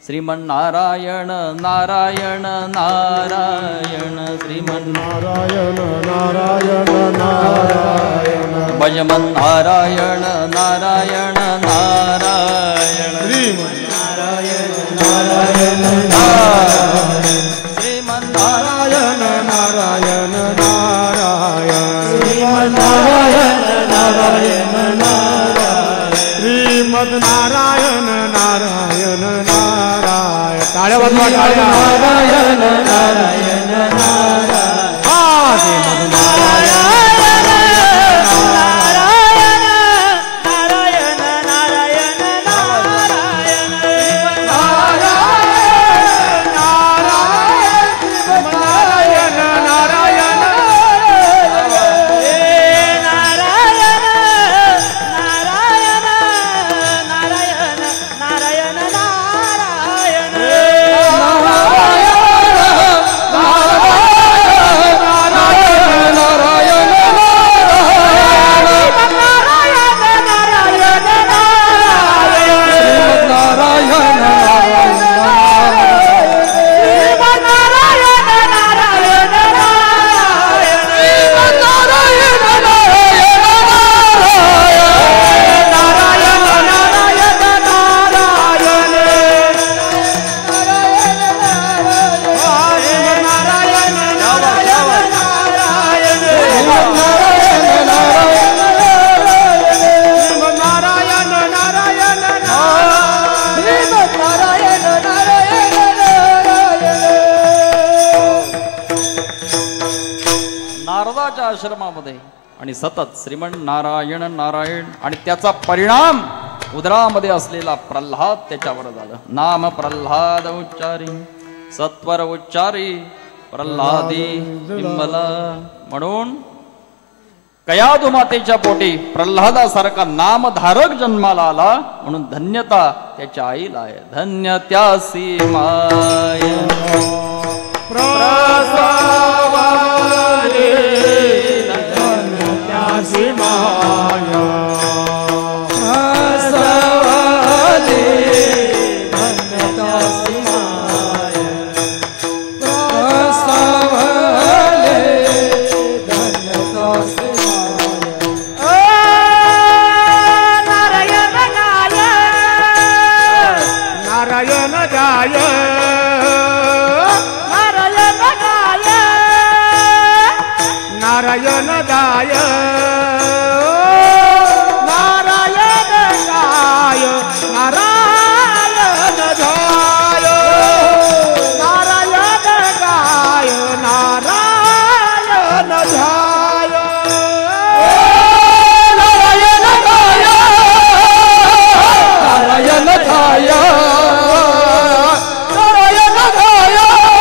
श्रीमन्नारायण नारायण नारायण, श्रीमन्नारायण नारायण नारायण, भजमन्नारायण नारायण नारायण, श्रीमन्नारायण नारायण नारायण, श्रीमन्नारायण नारायण नारायण, श्रीमन्नारायण नारायण नारायण, श्रीमन्नारायण नारायण नारायण. टाळ्या वाजवा, टाळ्या. नारायण नारायण नारायण, हा श्रीमन्नारायण आश्रमामध्ये आणि सतत श्रीमन नारायण नारायण. आणि त्याचा परिणाम उदरामध्ये असलेला प्रल्हाद त्याच्यावर झाला. नाम प्रल्हाद उच्चारी सत्वर उच्चारी प्रल्हादी बिंबला. म्हणून कयाधू मातेच्या पोटी प्रल्हादासारखा नामधारक जन्माला आला, म्हणून धन्यता त्याच्या आईला आहे. धन्य त्यासी माय नारायण गाय नारायण गाय नारायण गाय नारायण गाय नारायण गाय नारायण गाय नारायण गाय नारायण गाय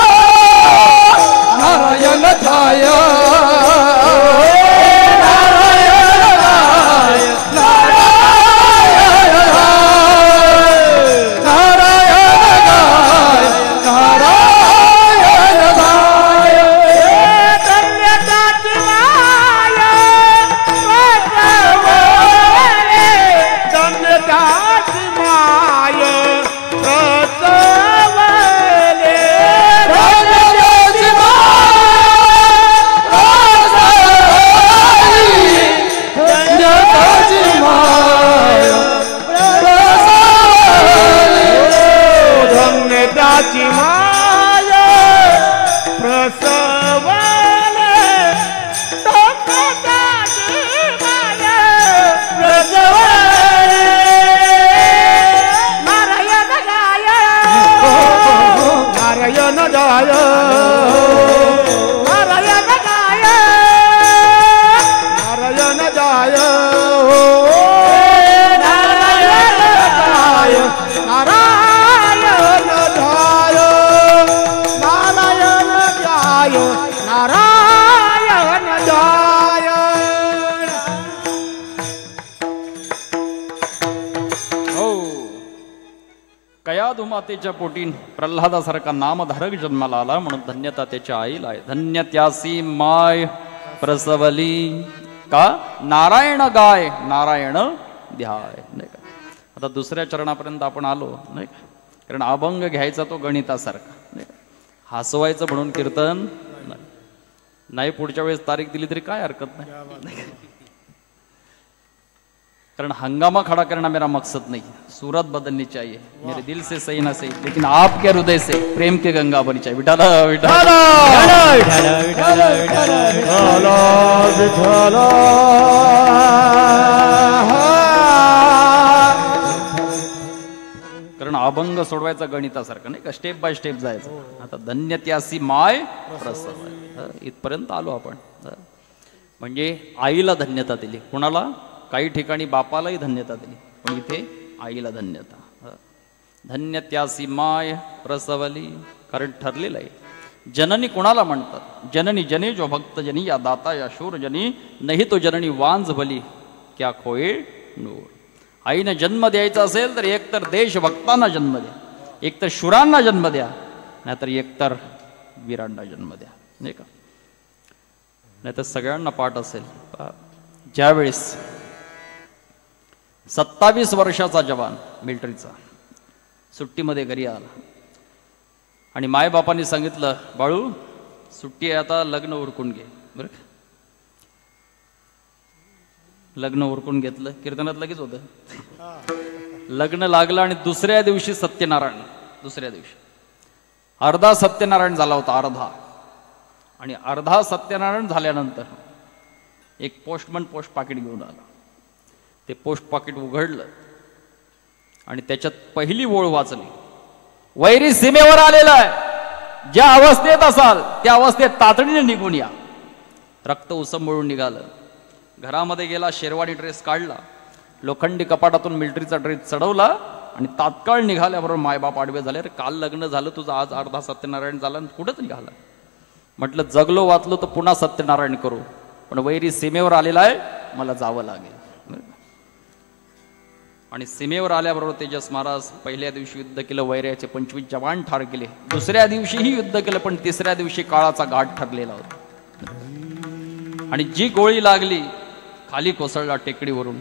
जाय नारायण जाय नारायण जाय नारायण जाय नारायण जाय नारायण जाय नारायण जाय हो कया धुमातेच्या पोटी प्रल्हादासारखा नामधारक जन्माला आला म्हणून धन्यता त्याच्या आईला आहे. धन्य त्यासी माय प्रसवली का नारायण गाय नारायण ध्याय. नाही का आता दुसऱ्या चरणापर्यंत आपण आलो नाही का, कारण अभंग घ्यायचा तो गणितासारखा नाही का, हसवायचं म्हणून कीर्तन नाही. पुढच्या वेळेस तारीख दिली तरी काय हरकत नाही, कारण हंगामा खड़ा करना मेरा मकसद नहीं, सूरत बदलनी चाहिए. मेरे दिल से सही ना सही लेकिन आपके हृदय से प्रेम की गंगा बनी चाहिए. विठाला विठाला कारण अभंग सोडवायचा गणितासारखं नाही का, स्टेप बाय स्टेप जायचं. आता धन्य त्यासी माय प्रसव इथपर्यंत आलो आपण. म्हणजे आईला धन्यता दिली. कुणाला? काही ठिकाणी बापालाही धन्यता दिली, पण इथे आईला धन्यता. धन्य त्यासी माय प्रसवली, कारण ठरलेलं आहे. जननी कुणाला म्हणतात? जननी जने जो भक्त जनी या दाता या शूर जनी नाही तो जननी वांज भली क्या खोये नूर. आईने जन्म द्यायचा असेल तर एकतर देशभक्तांना जन्म द्या, एकतर शूरांना जन्म द्या, नाहीतर एकतर वीरांना जन्म द्या. नाही का? नाहीतर सगळ्यांना पाठ असेल. ज्यावेळेस 27 वर्षाचा जवान मिलिटरीचा सुट्टीमध्ये घरी आला आणि मायबापांनी सांगितलं, बाळू सुट्टी आहे आता, लग्न उरकून घे. बरं लग्न उरकून घेतलं. कीर्तनात लगेच होतं. लग्न लागलं आणि दुसऱ्या दिवशी सत्यनारायण. दुसऱ्या दिवशी अर्धा सत्यनारायण झाला होता, अर्धा. आणि अर्धा सत्यनारायण झाल्यानंतर एक पोस्टमन पोस्ट पाकिट घेऊन आला. ते पोस्ट पाकिट उघडलं आणि त्याच्यात पहिली ओळ वाचली, वैरी सीमेवर आलेला आहे, ज्या अवस्थेत असाल त्या अवस्थेत तातडीने निघून या. रक्त उसंबळून निघालं. घरामध्ये गेला, शेरवानी ड्रेस काढला, लोखंडी कपाटातून मिलिटरीचा ड्रेस चढवला आणि तात्काळ निघाल्याबरोबर मायबाप आडवे झाले. अरे काल लग्न झालं तुझं, आज अर्धा सत्यनारायण झाला आणि कुठंच निघाला. म्हटलं जगलो वाचलो तर पुन्हा सत्यनारायण करू, पण वैरी सीमेवर आलेला आहे, मला जावं लागेल. आणि सीमेवर आल्याबरोबर तेजस महाराज पहिल्या दिवशी युद्ध केलं, वैऱ्याचे 25 जवान ठार केले. दुसऱ्या दिवशीही युद्ध केलं, पण तिसऱ्या दिवशी काळाचा घाट ठरलेला होता. आणि जी गोळी लागली खाली कोसळला टेकडीवरून.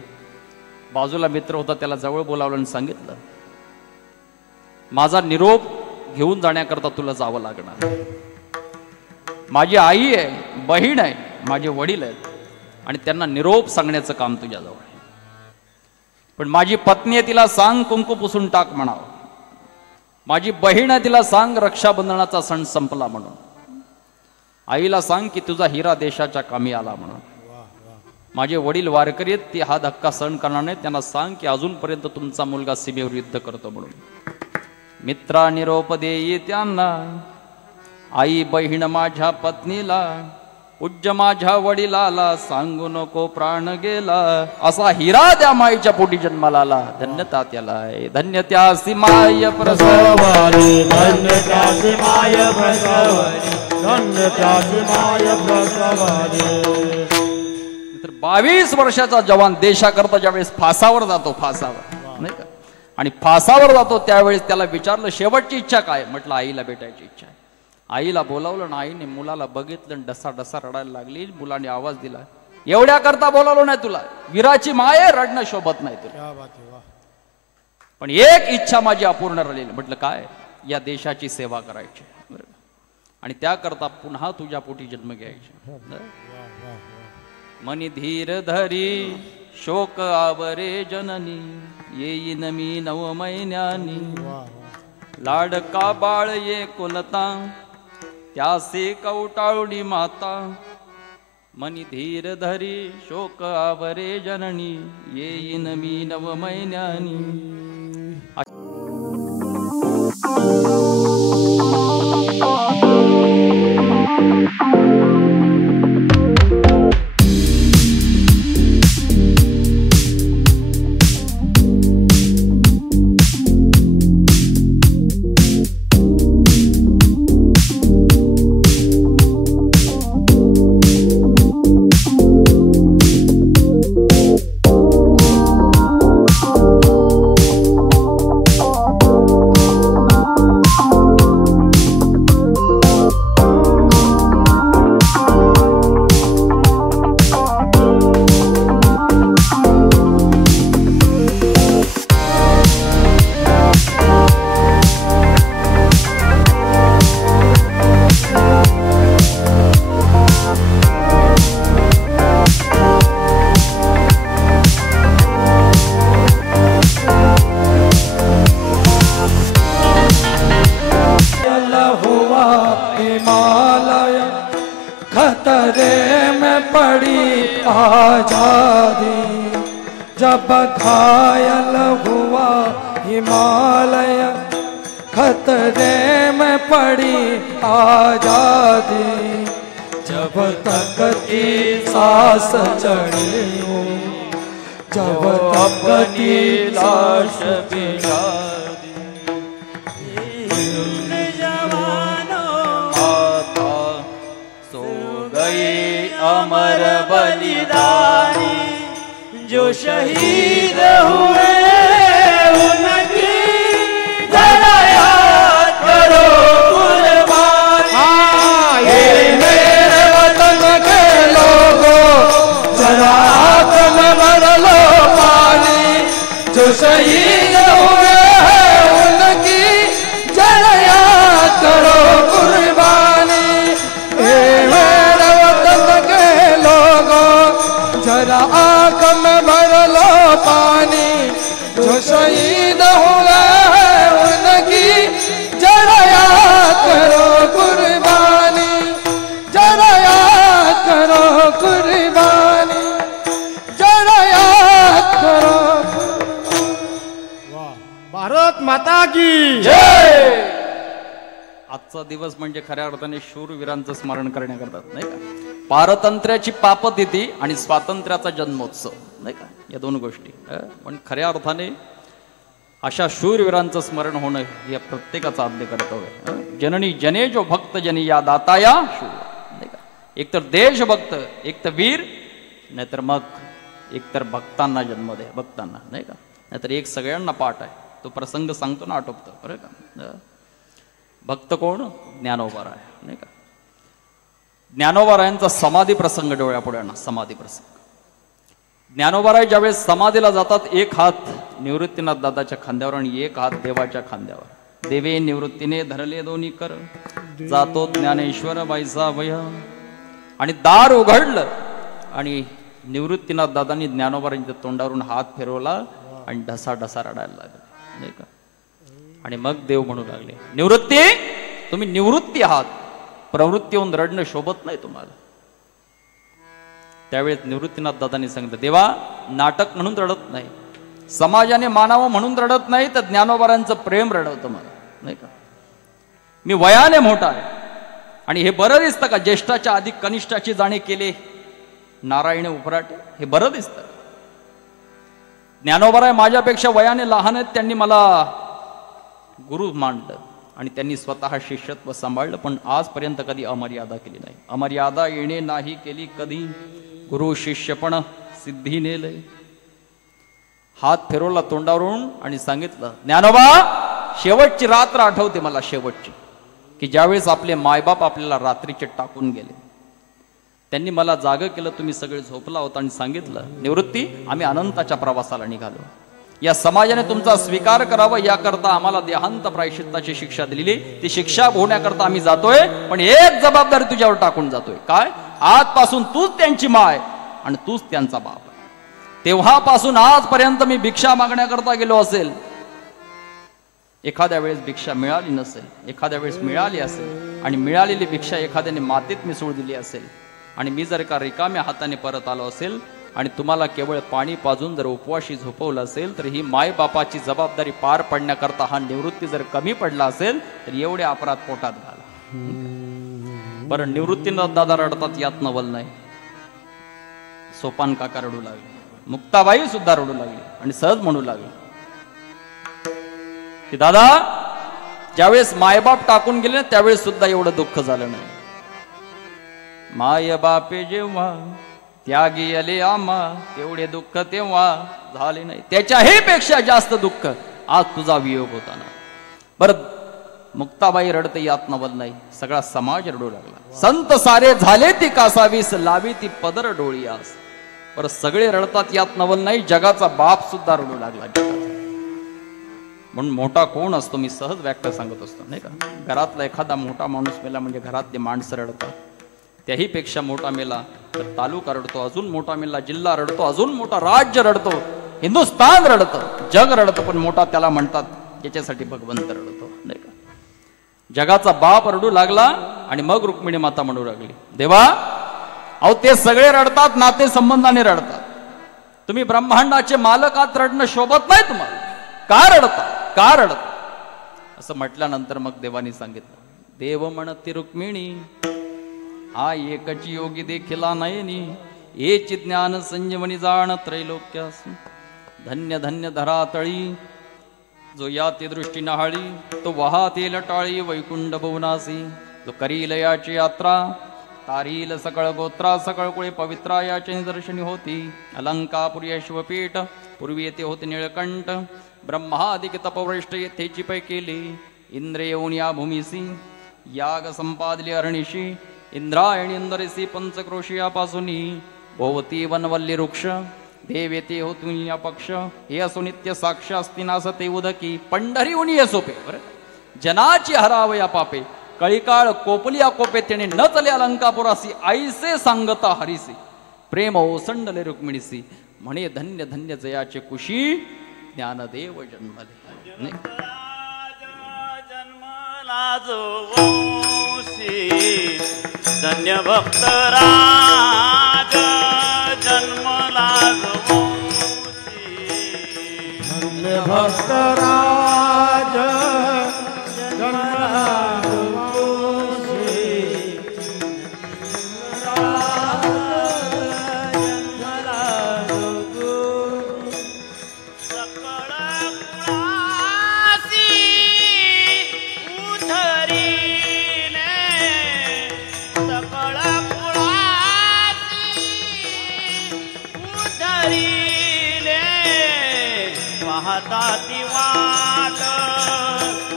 बाजूला मित्र होता, त्याला जवळ बोलावलं आणि सांगितलं, माझा निरोप घेऊन जाण्याकरता तुला जावं लागणार. माझी आई आहे, बहीण आहे, माझे वडील आहेत आणि त्यांना निरोप सांगण्याचं काम तुझ्याजवळ आहे. पण माझी पत्नी आहे, तिला सांग कुंकू पुसून टाक म्हणावं. माझी बहीण आहे, तिला सांग रक्षाबंधनाचा सण संपला म्हणून. आईला सांग की तुझा हिरा देशाच्या कामी आला म्हणून. माझे वडील वारकरी आहेत, ती हा धक्का सहन करणार नाही, त्यांना सांग की अजूनपर्यंत तुमचा मुलगा सीमेवर युद्ध करतो म्हणून. मित्रा निरोप देई त्यांना, आई बहीण माझ्या पत्नीला, पूज्य माझ्या वडिलाला, सांगू नको प्राण गेला, असा हिरा त्या माईच्या पोटी जन्माला आला. धन्यता त्याला आहे. धन्य त्यासी माय प्रसवली, धन्य त्यासी माय प्रसवली, धन्य त्यासी माय प्रसवली. 22 वर्षाचा जवान देशाकरता ज्यावेळेस फासावर जातो, फासावर नाही का, आणि फासावर जातो त्यावेळेस त्याला विचारलं शेवटची इच्छा काय? म्हटलं आईला भेटायची इच्छा आहे. आईला बोलावलं ना, आईने मुलाला बघितलं, डसा डसा रडायला लागली. मुलाने आवाज दिला, एवढ्या करता बोलावलं नाही तुला, वीराची माय रडणं शोभत नाही तुला, पण एक इच्छा माझी अपूर्ण राहिली. म्हटलं काय? या देशाची सेवा करायची आणि त्याकरता पुन्हा तुझ्या पोटी जन्म घ्यायचा. मनी धीर धरी शोक आवरे जननी, येईन मी 9 महिन्यानी, लाडका बाळ ये कोलता, त्यासे कवटाळूनी माता. मनी धीर धरी शोक आवरे जननी, येईन मी 9 महिन्यानी. हिमालय खतरे में पड़ी आजादी जब घायल हुआ हिमालय खतरे में पड़ी आजादी जब तक की सांस चढ़ी हो जब तक की लाश बिछा अमर बलिदानी जो शहीद हुए उनकी जरा याद करो कुर्बानी। ये मेरे वतन के लोगों जरा आँख में भर लो पानी जो शहीद हुए हैं उनकी जरा याद करो कुर्बानी। ये मेरे वतन के लोगों जरा आँख में भर लो पानी जो शहीद हुए हैं उनकी जरा याद करो कुर्बानी जरा याद करो कुर्बानी जरा याद करो। भारत माता की आजचा दिवस म्हणजे खऱ्या अर्थाने शूरवीरांचं स्मरण करण्याकरता नाही का, पारतंत्र्याची पापतिथी आणि स्वातंत्र्याचा जन्मोत्सव नाही का, या दोन गोष्टी पण खऱ्या अर्थाने अशा शूरवीरांचं स्मरण होणं हे प्रत्येकाचं आद्य कर्तव्य आहे। जननी जने जो भक्त जनी या दाताया शूर नाही का, एकतर देशभक्त एक तर वीर नाहीतर मग एकतर भक्तांना जन्म दे भक्तांना नाही का, नाहीतर एक सगळ्यांना पाठ आहे तो प्रसंग सांगतो ना आटोपतो बरं का। भक्त कोण ज्ञानोबाराय नाही का, ज्ञानोबारायांचा समाधी प्रसंग डोळ्यापुढे आणा। समाधी प्रसंग ज्ञानोबाराय ज्यावेळेस समाधीला जातात एक हात निवृत्तीनाथ दादाच्या खांद्यावर आणि एक हात देवाच्या खांद्यावर, देवे निवृत्तीने धरले दोन्ही कर जातो ज्ञानेश्वर बाईचा वय, आणि दार उघडलं आणि निवृत्तीनाथ दादांनी ज्ञानोबारांच्या तोंडावरून हात फिरवला आणि ढसा ढसा रडायला लागला नाही का, आणि मग देव म्हणू लागले निवृत्ती तुम्ही निवृत्ती आहात, प्रवृत्ती होऊन रडणं शोभत नाही तुम्हाला। त्यावेळेस निवृत्तीनाथ दादांनी सांगितलं देवा नाटक म्हणून रडत नाही, समाजाने मानावं म्हणून रडत नाही, तर ज्ञानोबारांचं प्रेम रडवतं मला नाही का। मी वयाने मोठा आहे आणि हे बरं दिसतं का ज्येष्ठाच्या आधी कनिष्ठाची जाणे केले नारायण उपराटे, हे बरं दिसतं। ज्ञानोबाराय माझ्यापेक्षा वयाने लहान आहेत, त्यांनी मला गुरु मानलं आणि त्यांनी स्वतः शिष्यत्व सांभाळलं, पण आजपर्यंत कधी अमर्यादा केली नाही, अमर्यादा येणे नाही केली कधी, गुरु शिष्यपण सिद्धी नेले। हात फिरवला तोंडावरून आणि सांगितलं ज्ञानोबा शेवटची रात्र आठवते मला, शेवटची की ज्यावेळेस आपले मायबाप आपल्याला रात्रीचे टाकून गेले, त्यांनी मला जाग केलं, तुम्ही सगळे झोपला होता आणि सांगितलं निवृत्ती आम्ही अनंताच्या प्रवासाला निघालो, या समाजाने तुमचा स्वीकार करावा याकरता आम्हाला देहांत प्रायश्चित्ताची शिक्षा दिलेली, ती शिक्षा भोगण्याकरता आम्ही जातोय, पण एक जबाबदारी तुझ्यावर टाकून जातोय काय, आजपासून तूच त्यांची माय आणि तूच त्यांचा बाप। तेव्हापासून आजपर्यंत मी भिक्षा मागण्याकरता गेलो असेल, एखाद्या वेळेस भिक्षा मिळाली नसेल, एखाद्या वेळेस मिळाली असेल आणि मिळालेली भिक्षा एखाद्याने मातीत मिसळून दिली असेल, आणि मी जर का रिकाम्या हाताने परत आलो असेल आणि तुम्हाला केवळ पाणी पाजून जर उपवाशी झोपवलं असेल, तर ही माय बापाची जबाबदारी पार पडण्याकरता हा निवृत्ती जर कमी पडला असेल तर एवढे अपराध पोटात घाला। बरं निवृत्तीनाथ दादा रडतात यात नवल नाही, सोपान काका रडू लागले, मुक्ताबाई सुद्धा रडू लागली आणि सहज म्हणू लागले की दादा ज्यावेळेस मायबाप टाकून गेले त्यावेळेस सुद्धा एवढं दुःख झालं नाही, माय बापे जेव्हा त्यागी आले आम्हा तेवढे दुःख तेव्हा झाले नाही, त्याच्याही पेक्षा जास्त दुःख आज तुझा वियोग होताना। बरं मुक्ताबाई रडते यात नवल नाही, सगळा समाज रडू लागला, संत सारे झाले ती कासावीस लावी ती पदर डोळी आस। बरं सगळे रडतात यात नवल नाही, जगाचा बाप सुद्धा रडू लागला। म्हणून मोठा कोण असतो मी सहज व्याख्या सांगत असतो नाही का, घरातला एखादा मोठा माणूस मेला म्हणजे घरातले माणसं रडतात, त्याही पेक्षा मोठा मेला तर तालुका रडतो, अजून मोठा मेला जिल्हा रडतो, अजून मोठा राज्य रडतो, हिंदुस्थान रडतं, जग रडतं, पण मोठा त्याला म्हणतात ज्याच्यासाठी भगवंत रडतो नाही का। जगाचा बाप रडू लागला आणि मग रुक्मिणी माता म्हणू लागली, देवा अहो ते सगळे रडतात, नाते संबंधाने रडतात, तुम्ही ब्रह्मांडाचे मालक आहात, रडणं शोभत नाही तुम्हाला, का रडता, का रडता? असं म्हटल्यानंतर मग देवानी सांगितलं, देव म्हणती रुक्मिणी हा एकची योगी देखिला नयनी, एची ज्ञान संजीवनी जाण त्रैलोक्यास, धन्य धन्य धरातळी जो या ते दृष्टी नहाळी, तो वाहातील टाळी वैकुंठ भुवनासी, जो करील याची यात्रा तारील सकळ गोत्रा, सकळ कुळे पवित्रा याचे निदर्शनी होती, अलंकापुरी शिवपीठ पूर्वी येथे होते निळकंठ, ब्रह्मादिक तपवृष्ट येथेची पै केली, इंद्र येऊन या भूमीसी याग संपादली अरणीशी, इंद्रायणी इंद्रसी पंचक्रोशी यापासूनी, भोवती वनवल्ली वृक्ष देव येते होतून या पक्ष, हे असो नित्य साक्ष असतिनास ते उदकी, पंढरी उनी ये सोपे जनाची हराव या पापे, कळीकाळ कोपलिया कोपे त्याने न चले अलंकापुरासी, आईसे सांगता हरिसी, प्रेम ओसंडले रुक्मिणीसी, म्हणे धन्य धन्य जयाचे कुशी, ज्ञानदेव जन्मले. जन्मला जो वंशी, धन्य भक्त राज जन्मला जो वंशी, धन्य भक्त राज जन्मला जो वंशी, जन्मला जो वंशी, सकळ कुळासी उधरीने, सकळ कुळासी उधरीने, वाहता ती वाट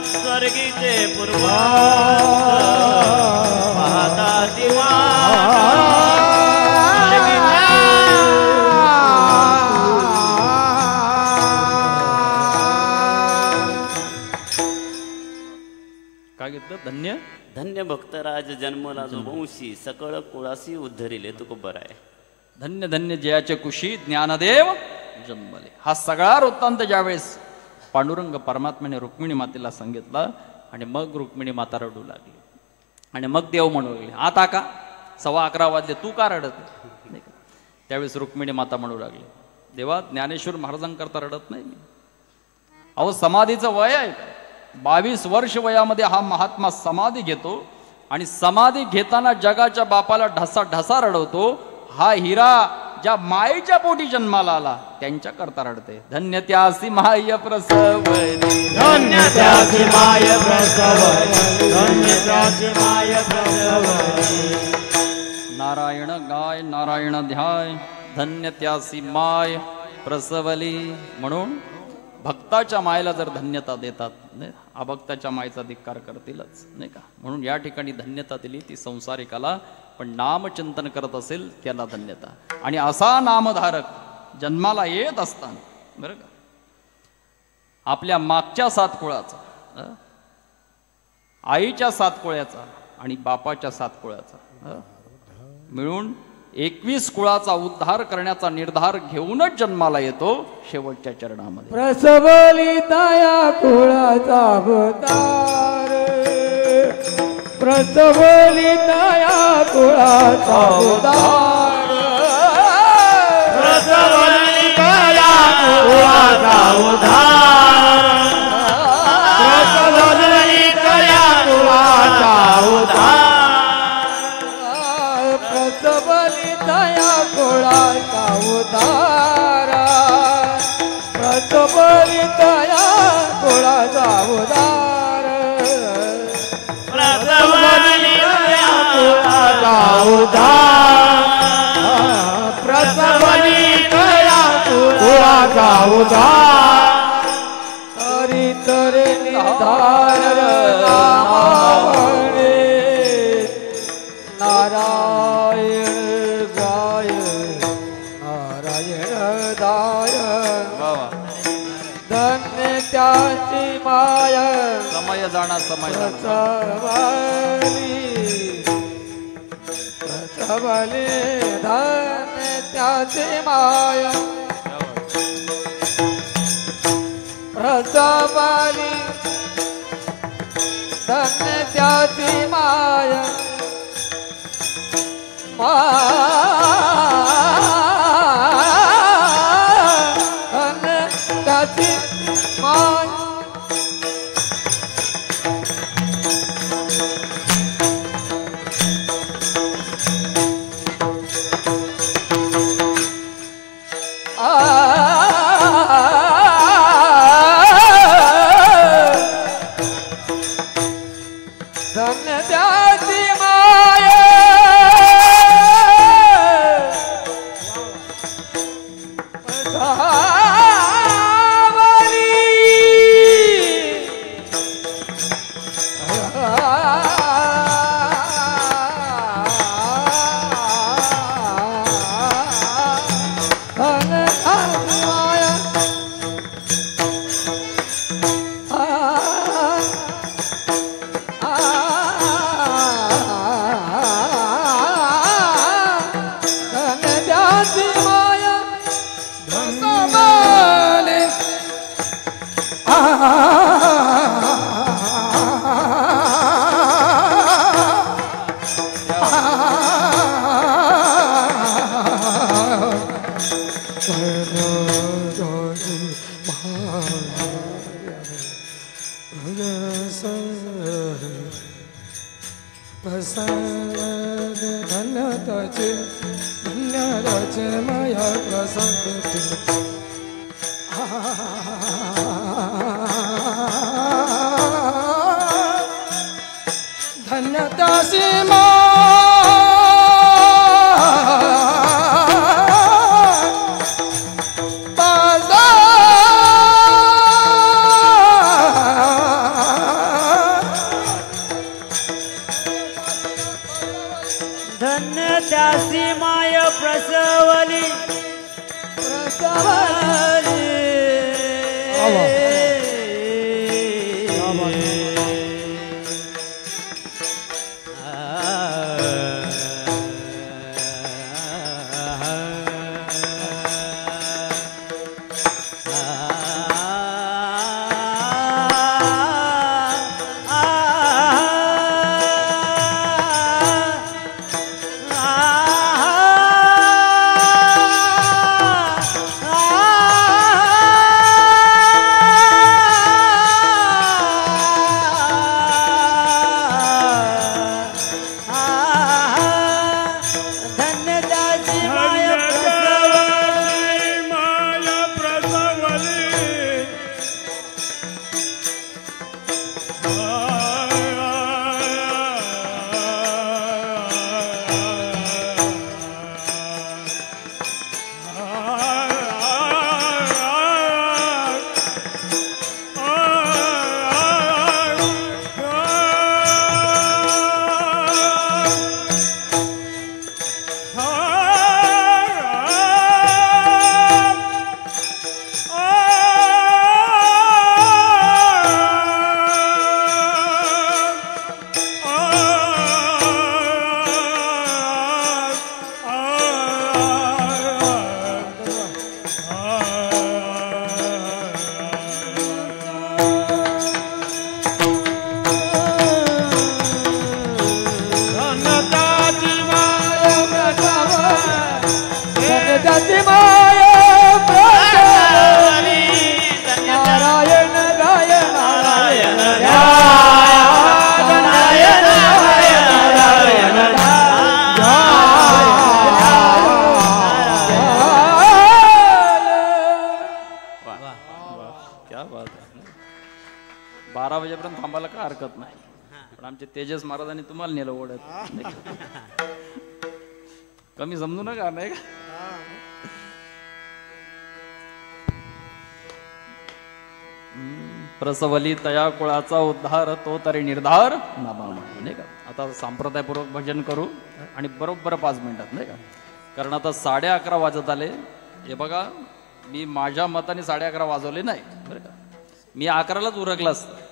स्वर्गीचे पूर्वज, वाहता ती वाट काय घेतलं? धन्य धन्य भक्तराज जन्मला जो वंशी, सकळ कुळासी उद्धरिले. तुकोबर आहे. धन्य धन्य जयाचे कुशी, ज्ञानदेव जन्मले. हा सगळा वृत्तांत ज्यावेळेस पांडुरंग परमात्म्याने रुक्मिणी मातेला सांगितलं आणि मग रुक्मिणी माता रडू लागली आणि मग देव म्हणू लागले, आता का 11:15 वाजले, तू का रडत? त्यावेळेस रुक्मिणी माता म्हणू लागली, देवा ज्ञानेश्वर महाराजांकरता रडत नाही मी. अहो समाधीचं वय आहे, 22 वर्ष वयामध्ये हा महात्मा समाधी घेतो आणि समाधी घेताना जगाच्या बापाला ढसा ढसा रडवतो. हा हिरा ज्या मायेच्या पोटी जन्माला आला त्यांच्या करता रडते. धन्य त्यासी माय प्रसवली, धन्य त्यासी माय प्रसवली, धन्य त्यासी माय प्रसवली, नारायण गाय नारायण ध्याय, धन्य त्यासी माय प्रसवली. म्हणून भक्ताच्या मायेला जर धन्यता देतात, अभक्ताच्या मायेचा धिक्कार करतीलच, नाही का? म्हणून या ठिकाणी धन्यता दिली ती संसारिकाला, पण नामचिंतन करत असेल त्याला धन्यता. आणि असा नामधारक जन्माला येत असताना, बरं का, आपल्या मागच्या 7 कुळाचा, आईच्या 7 कुळाचा आणि बापाच्या 7 कुळाचा मिळून 21 कुळाचा उद्धार करण्याचा निर्धार घेऊनच जन्माला येतो शेवटच्या चरणामध्ये. प्रसवली तया कुळाचा अवतार, प्रसवली तया कुळाचा अवतार, प्रसवली तया कुळाचा उद्धार, प्रसवली तया कुळाचा उद्धार, प्रसवली तया कुळाचा उद्धार, प्रसवली तया कुळाचा उद्धार, प्रसवली तया कुळाचा उद्धार, प्रसवली तया कुळाचा उद्धार, हरी तरे निधार नामावळे, नारायण गाय नारायण दाय, धन्य त्याची माय समय जाणार समय जाणार. प्रसवली धन्य त्याची माय, प्रसवली धन्य त्याची माया त्याची माया धन्य त्याची माया धन्य त्यासी माय प्रसवली हरकत नाही, पण आमचे तेजस महाराजांनी तुम्हाला नेलं ओढत. कमी समजू नका, नाही का? प्रसवली तया कुळाचा उद्धार तो तरी निर्धार नामा, नाही का? आता सांप्रदायपूर्वक भजन करू आणि बरोबर 5 मिनिटात, नाही का? कारण आता 11:30 वाजत आले. हे बघा, मी माझ्या मताने 11:30 वाजवले नाही बरं का. मी 11लाच उरकला असतं,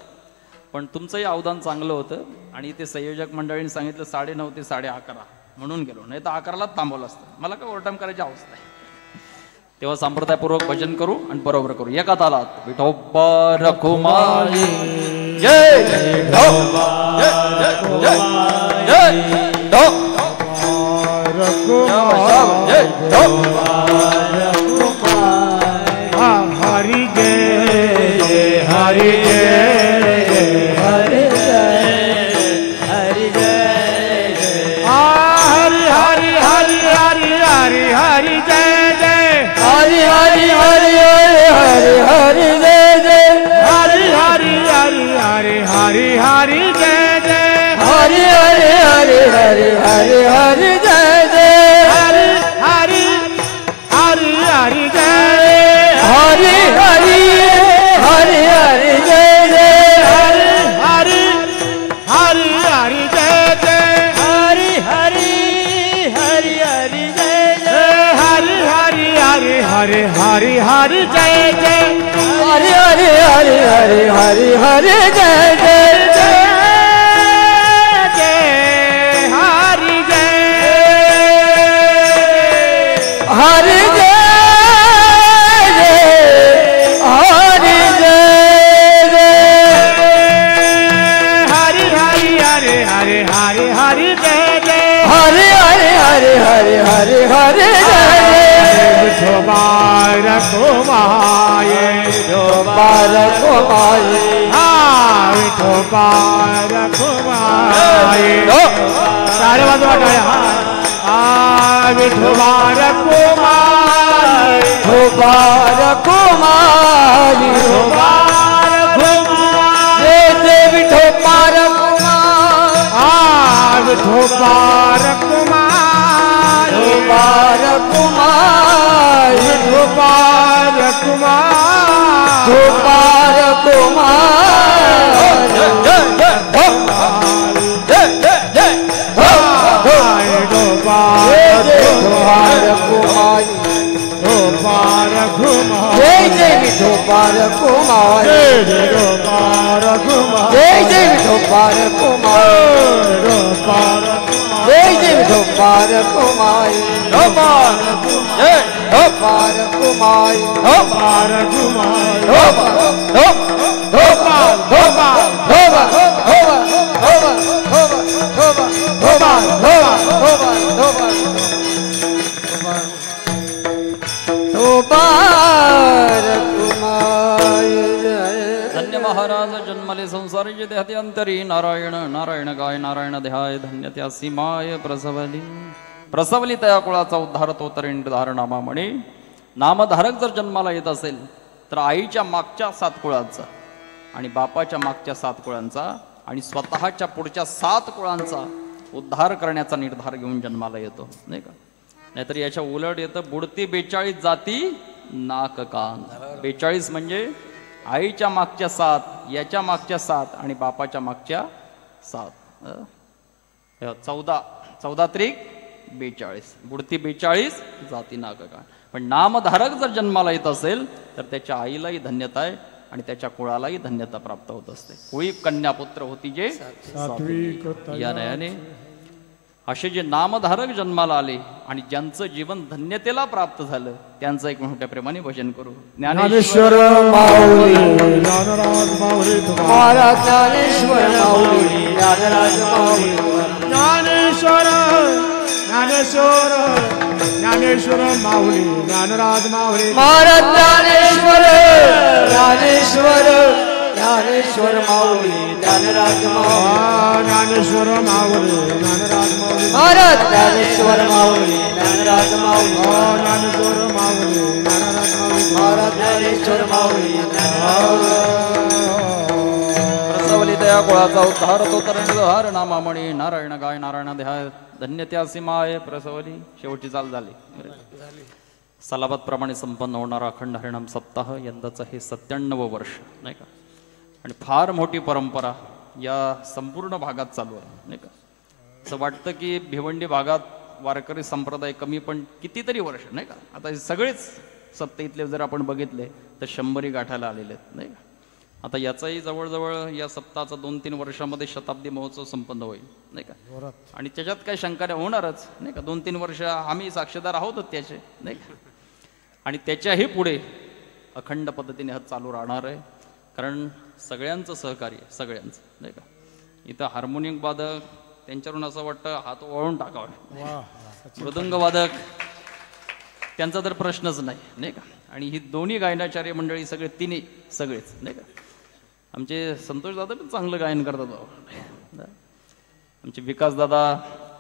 पण तुमचंही अवदान चांगलं होतं आणि ते संयोजक मंडळींनी सांगितलं 9:30 ते 11:30 म्हणून गेलो, नाही तर 11लाच थांबवलं असतं. मला काय ओव्हरटाईम करायची अवस्था आहे. तेव्हा संप्रदायपूर्वक भजन करू आणि बरोबर करू. एका तालात विठोबा रखुमाई हरि जय हरि जय हरि हरि हरि हरि हरि हरि हरि जय जय हरि हरि हरि हरि हरि जय जय हरि हरि हरि हरि हरि हरि जय जय हरि हरि हरि हरि हरि हरि जय जय हरि हरि हरि हरि जय हरि हरि हरि हरि जय जय हरि हरि हरि हरि जय जय हरि हरि हरि हरि जय जय हरि हरि हरि हरि हरि हरि जय जय हरि हरि हरि हरि हरि हरि जय जय जय हरि जय हरि जय हरे हरे हरे जय बारक माये बारक माये विठो बारक माये सारे बाजू वाटाया विठो बारक माये बारक माये विठो बारक माये विठो बारक कुमार धोपार कुमार धोपार कुमार जय जय विठोपार कुमार जय गोपार कुमार जय जय विठोपार कुमार जय जय विठोपार कुमार धोपार जय धोपार कुमार धोपार कुमार धोपार धोपार धोपार धन्य महाराज जन्मले संसारी जे देहते अंतरी नारायण नारायण गाय नारायण देहाय धन्य त्या सीमाय प्रसवली प्रसवली त्या कुळाचा उद्धार तो तरी निर्धारनामा म्हणे नामधारक जर जन्माला येत असेल तर आईच्या मागच्या 7 कुळांचा आणि बापाच्या मागच्या 7 कुळांचा आणि स्वतःच्या पुढच्या 7 कुळांचा उद्धार करण्याचा निर्धार घेऊन जन्माला येतो नाही का. नाहीतर याच्या उलट येतं बुडती 42 जाती नाक कान. 42 म्हणजे आईच्या मागच्या 7 याच्या मागच्या 7 आणि बापाच्या मागच्या 7 14 त्रिक 42 बुडती 42 जाती नाक कान. पण नामधारक जर जन्माला येत असेल तर त्याच्या आईलाही धन्यता आहे आणि त्याच्या कुळालाही धन्यता प्राप्त होत असते. कुळी कन्यापुत्र होती जे या नयाने असे जे नामधारक जन्माला आले आणि ज्यांचं जीवन धन्यतेला प्राप्त झालं त्यांचं एक मोठ्या प्रेमाने भजन करू. ज्ञानेश्वर माऊली ज्ञानराज माऊली महाराज ज्ञानेश्वर माऊली ज्ञानराज माऊली ज्ञानेश्वर ज्ञानेश्वर ज्ञानेश्वर माऊली ज्ञानराज माऊली महाराज ज्ञानेश्वर ज्ञानेश्वर ज्ञानेश्वर माऊली ज्ञानराज माऊली ज्ञानेश्वर माऊली ज्ञानराज माऊली महाराज ज्ञानेश्वर माऊली ज्ञानराज माऊली ज्ञानेश्वर माऊली ज्ञानराज माऊली महाराज ज्ञानेश्वर माऊली प्रसवली त्या कुळाचा उद्धार तो तरणहार नामामणी नारायण गाय नारायण ध्याय धन्य त्या सीमाय प्रसवली. शेवटची चाल झाली. सलाबत प्रमाणे संपन्न होणारा अखंड हरिनाम सप्ताह यंदाचं हे 97 वर्ष नाही का. आणि फार मोठी परंपरा या संपूर्ण भागात चालू आहे नाही का. असं वाटतं की भिवंडी भागात वारकरी संप्रदाय कमी पण कितीतरी वर्ष नाही का. आता हे सगळेच सप्ते इथले जर आपण बघितले तर 100 गाठायला आलेले आहेत नाही का. आता याचाही जवळजवळ या सप्ताहाचा 2-3 वर्षामध्ये शताब्दी महोत्सव संपन्न होईल नाही का. आणि त्याच्यात काही शंका होणारच नाही का. 2-3 वर्ष आम्ही साक्षीदार आहोतच त्याचे नाही का. आणि त्याच्याही पुढे अखंड पद्धतीने हा चालू राहणार आहे. कारण सगळ्यांचं सहकार्य सगळ्यांचं नाही का. इथं हार्मोनियम वादक त्यांच्यावरून असं वाटतं हात वळून टाकावं, मृदंग वादक त्यांचा तर प्रश्नच नाही का. आणि ही दोन्ही गायनाचार्य मंडळी सगळे तिन्ही सगळेच नाही का. आमचे संतोष दादा पण चांगलं गायन करतात बाबा. आमचे विकास दादा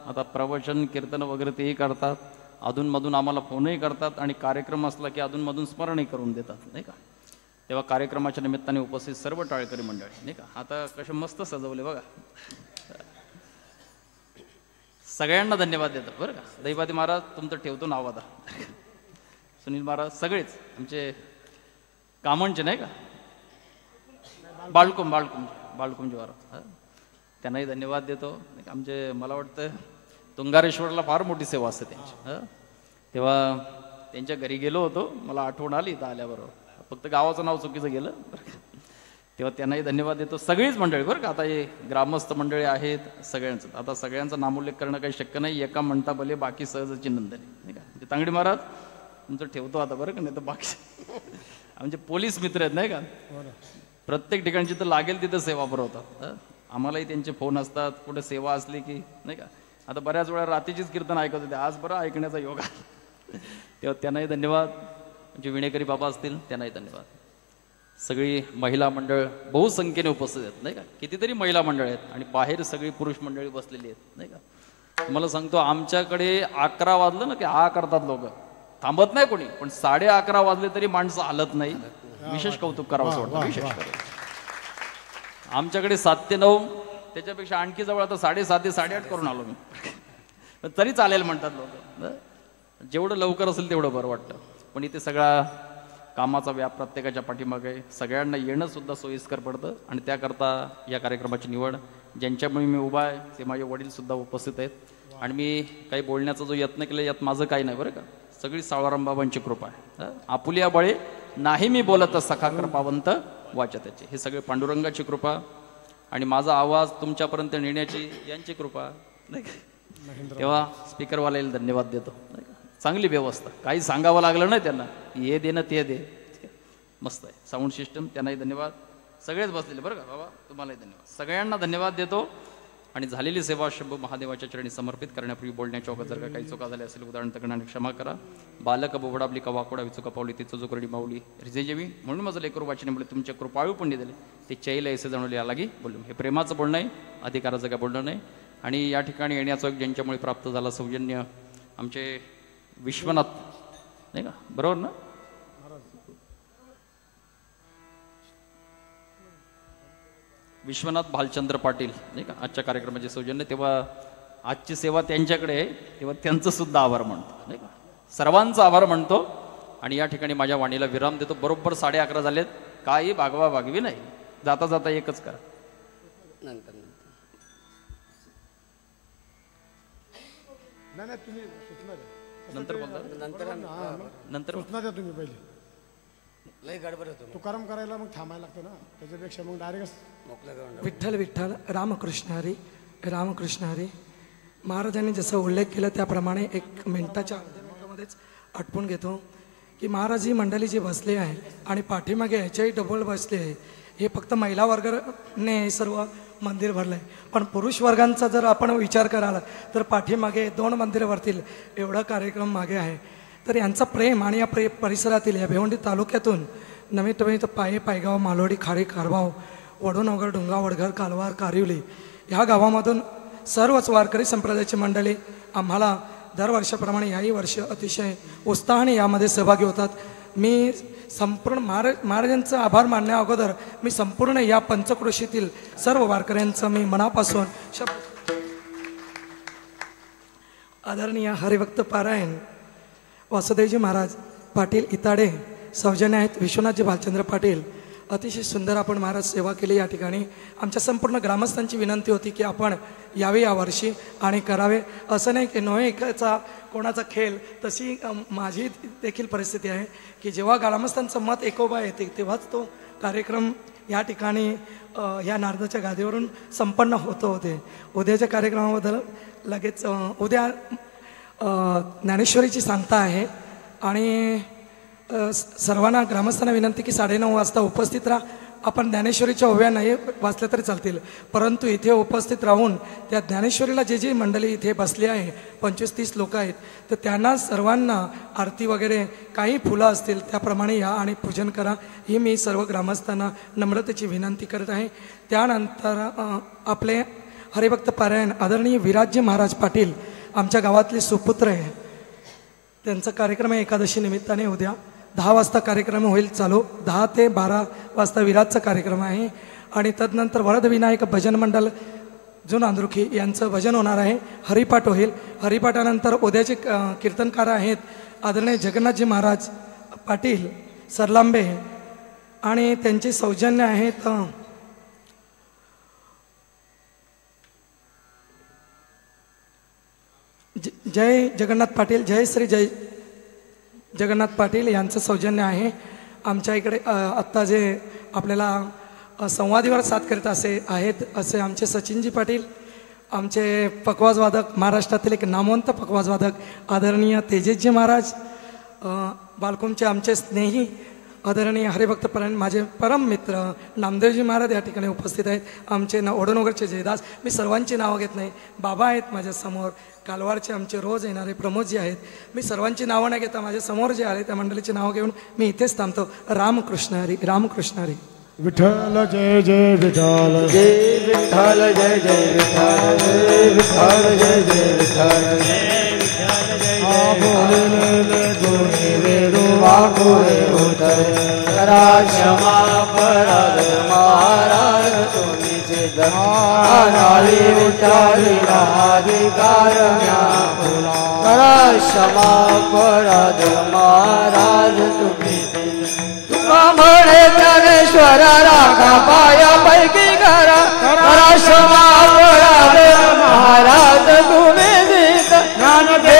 आता प्रवचन कीर्तन वगैरे तेही करतात, अधूनमधून आम्हाला फोनही करतात आणि कार्यक्रम असला की अधूनमधून स्मरणही करून देतात नाही का. तेव्हा कार्यक्रमाच्या निमित्ताने उपस्थित सर्व टाळकरी मंडळी नाही का. आता कसे मस्त सजवले बघा. सगळ्यांना धन्यवाद देतो बरं का. दैवादी महाराज तुमचं ठेवतो नाव आता. सुनील महाराज सगळेच आमचे कामणचे नाही का, बाळकुंज महाराज त्यांनाही धन्यवाद देतो. आमचे मला वाटतं तुंगारेश्वरला फार मोठी सेवा असते त्यांची. तेव्हा त्यांच्या घरी गेलो होतो, मला आठवण आली इथं आल्याबरोबर, फक्त गावाचं नाव चुकीचं गेलं तेव्हा त्यांनाही धन्यवाद देतो. सगळीच मंडळी बरं का. आता हे ग्रामस्थ मंडळी आहेत सगळ्यांचं, आता सगळ्यांचा नामोल्लेख करणं काही शक्य नाही. एका म्हणता भले बाकी सहजची नंदने नाही का. तांगडी महाराज तुमचं ठेवतो आता बरं का, नाही तर बाकी आमचे पोलीस मित्र आहेत नाही का, प्रत्येक ठिकाणची तर लागेल तिथं सेवा पुरवतात. आम्हालाही त्यांचे फोन असतात कुठे सेवा असली की नाही का. आता बऱ्याच वेळा रात्रीचीच कीर्तन ऐकत होते, आज बरं ऐकण्याचा योग तेव्हा त्यांनाही धन्यवाद. म्हणजे विणेकरी बाबा असतील त्यांनाही धन्यवाद. सगळी महिला मंडळ बहुसंख्येने उपस्थित आहेत नाही का. कितीतरी महिला मंडळ आहेत आणि बाहेर सगळी पुरुष मंडळी बसलेली आहेत नाही का. तुम्हाला सांगतो आमच्याकडे 11 वाजलं ना की हा करतात लोक, थांबत नाही कोणी, पण 11:30 वाजले तरी माणसं हलत नाही. विशेष कौतुक करावं वाटतं. विशेष आमच्याकडे 7 ते 9, त्याच्यापेक्षा आणखी जवळ आता 7:30 ते 8:30 करून आलो मी, तरी चालेल म्हणतात लोक. जेवढं लवकर असेल तेवढं बरं वाटतं. पण इथे सगळा कामाचा व्याप प्रत्येकाच्या पाठीमागे, सगळ्यांना येणं सुद्धा सोयीस्कर पडतं आणि त्याकरता या कार्यक्रमाची निवड ज्यांच्यामुळे मी उभा आहे ते माझे वडील सुद्धा उपस्थित आहेत. आणि मी काही बोलण्याचा जो यत्न केला यात माझं काही नाही बरं का. सगळी सावळाराम बाबांची कृपा आहे. आपुलिया बळे नाही मी बोलत सखा कृपावंत वाचा त्याचे, हे सगळे पांडुरंगाची कृपा आणि माझा आवाज तुमच्यापर्यंत नेण्याची यांची कृपा नाही का. तेव्हा स्पीकरवाल्याला धन्यवाद देतो नाही का. चांगली व्यवस्था, काही सांगावं लागलं नाही त्यांना, हे दे ना ते दे, मस्त आहे साऊंड सिस्टम. त्यांनाही धन्यवाद. सगळेच बसलेले बरं का बाबा, तुम्हालाही धन्यवाद. सगळ्यांना धन्यवाद देतो. आणि झालेली सेवा शंभू महादेवाच्या चरणी समर्पित करण्यापूर्वी बोलण्याच्या वगैरे जर का काही चुका झाल्या असेल उदाहरण तकणाने क्षमा करा. बालक बोबडाबली का वाकोडा विचुका पावली तिचं जो करडी माऊली रिजेजेवी म्हणून माझं लेकरू वाचण्यामुळे तुमच्या कृपाळू पुण्य दिले ते चैल ऐसे जाणवले यालागी बोलू. हे प्रेमाचं बोलणं आहे, अधिकाराचं काय बोलणं नाही. आणि या ठिकाणी येण्याचं ज्यांच्यामुळे प्राप्त झाला सौजन्य आमचे विश्वनाथ नाही का, बरोबर ना, विश्वनाथ भालचंद्र पाटील नाही का, आजच्या कार्यक्रमाचे सौजन्य. तेव्हा आजची सेवा त्यांच्याकडे आहे, तेव्हा त्यांचं सुद्धा आभार मानतो नाही का. सर्वांचा आभार मानतो आणि या ठिकाणी माझ्या वाणीला विराम देतो. बरोबर 11:30 झालेत. काही भागवा भागवी नाही, जाता जाता एकच करा. नंतर नंतर तुम्ही पहिले लय गडबड होतो. तुकाराम करायला मग थांबायला लागतं ना, त्याच्यापेक्षा मग डायरेक्ट विठ्ठल विठ्ठल रामकृष्ण हरी रामकृष्ण हरी. महाराजांनी जसं उल्लेख केला त्याप्रमाणे 1 मिनिटाच्या मध्येच आटपून घेतो की महाराज ही मंडळी जी बसली आहे आणि पाठीमागे ह्याच्याही डबल बसले आहे, हे फक्त महिला वर्गाने हे सर्व मंदिर भरलं आहे. पण पुरुष वर्गांचा जर आपण विचार कराल तर पाठीमागे 2 मंदिरं भरतील एवढा कार्यक्रम मागे आहे. तर यांचा प्रेम आणि या परिसरातील या भिवंडी तालुक्यातून नवीन पाये पायगाव मालोडी खाडी कारभाव वडोनगर डोंगा वडघर कालवार कारिवली ह्या गावामधून सर्वच वारकरी संप्रदायाची मंडळी आम्हाला दरवर्षाप्रमाणे याही वर्ष अतिशय उत्साहाने यामध्ये सहभागी होतात. मी संपूर्ण महाराजांचा आभार मानण्या अगोदर मी संपूर्ण या पंचक्रोशीतील सर्व वारकऱ्यांचं मी मनापासून आदरणीय हरिभक्त पारायण वासुदेवजी महाराज पाटील इताडे सौजन्य आहेत, विश्वनाथजी भालचंद्र पाटील. अतिशय सुंदर आपण महाराज सेवा केली या ठिकाणी. आमच्या संपूर्ण ग्रामस्थांची विनंती होती की आपण यावे यावर्षी आणि करावे. असं नाही की नव्हे एकाचा कोणाचा खेळ, तशी माझी देखील परिस्थिती आहे की जेव्हा ग्रामस्थांचं मत एकोबा येते तेव्हाच तो कार्यक्रम या ठिकाणी या नारदाच्या गादीवरून संपन्न होते. उद्याच्या कार्यक्रमाबद्दल लगेच उद्या ज्ञानेश्वरीची सांगता आहे आणि सर्वांना ग्रामस्थांना विनंती की 9:30 वाजता उपस्थित राहा. आपण ज्ञानेश्वरीच्या ओव्या नाही वाचल्या तरी चालतील, परंतु इथे उपस्थित राहून त्या ज्ञानेश्वरीला जे मंडळी इथे बसली आहे 25-30 लोक आहेत, तर त्यांना सर्वांना आरती वगैरे काही फुलं असतील त्याप्रमाणे या आणि पूजन करा, ही मी सर्व ग्रामस्थांना नम्रतेची विनंती करत आहे. त्यानंतर आपले हरिभक्त पारायण आदरणीय विराज्य महाराज पाटील आमच्या गावातले सुपुत्र आहे, त्यांचा कार्यक्रम आहे एकादशी निमित्ताने उद्या 10 वाजता कार्यक्रम होईल चालू. 10 ते 12 वाजता विराजचा कार्यक्रम आहे आणि तदनंतर वरदविनायक भजन मंडळ जुन अंद्रुखी यांचं भजन होणार आहे. हरिपाठ होईल. हरिपाठानंतर उद्याचे कीर्तनकार आहेत आदरणीय जगन्नाथजी महाराज पाटील सरलांबे आणि त्यांचे सौजन्य आहेत जय जगन्नाथ पाटील, जय श्री जय जगन्नाथ पाटील यांचं सौजन्य आहे. आमच्या इकडे आत्ता जे आपल्याला संवादीवर साथ करीत आहेत असे आमचे सचिनजी पाटील, आमचे पकवाजवादक, महाराष्ट्रातील एक नामवंत पकवाजवादक आदरणीय तेजसजी महाराज, बालकुमचे आमचे स्नेही आदरणीय हरिभक्त परायण माझे परम मित्र नामदेवजी महाराज या ठिकाणी उपस्थित आहेत. आमचे ओढणनगरचे जयदास, मी सर्वांची नावं घेत नाही, बाबा आहेत माझ्यासमोर, कालवारचे आमचे रोज येणारे प्रमोदजी आहेत. मी सर्वांची नावं नाही घेता, माझ्या समोर जे आले त्या मंडळीची नावं घेऊन मी इथेच थांबतो. रामकृष्ण हरी, रामकृष्ण हरी. विठ्ठल जय जय विठ्ठल, जय विठ्ठल जय जय विठ्ठल, जय विठ्ठल जय जय विठ्ठल, जय विठ्ठल जय जय करा क्षमा अपराध महाराज तुम्ही अनाळी विचारीला अधिकार फुला, करा क्षमा अपराध महाराज तुम्ही म्हणे ज्ञानेश्वर राखा पायापैकी करा, करा क्षमा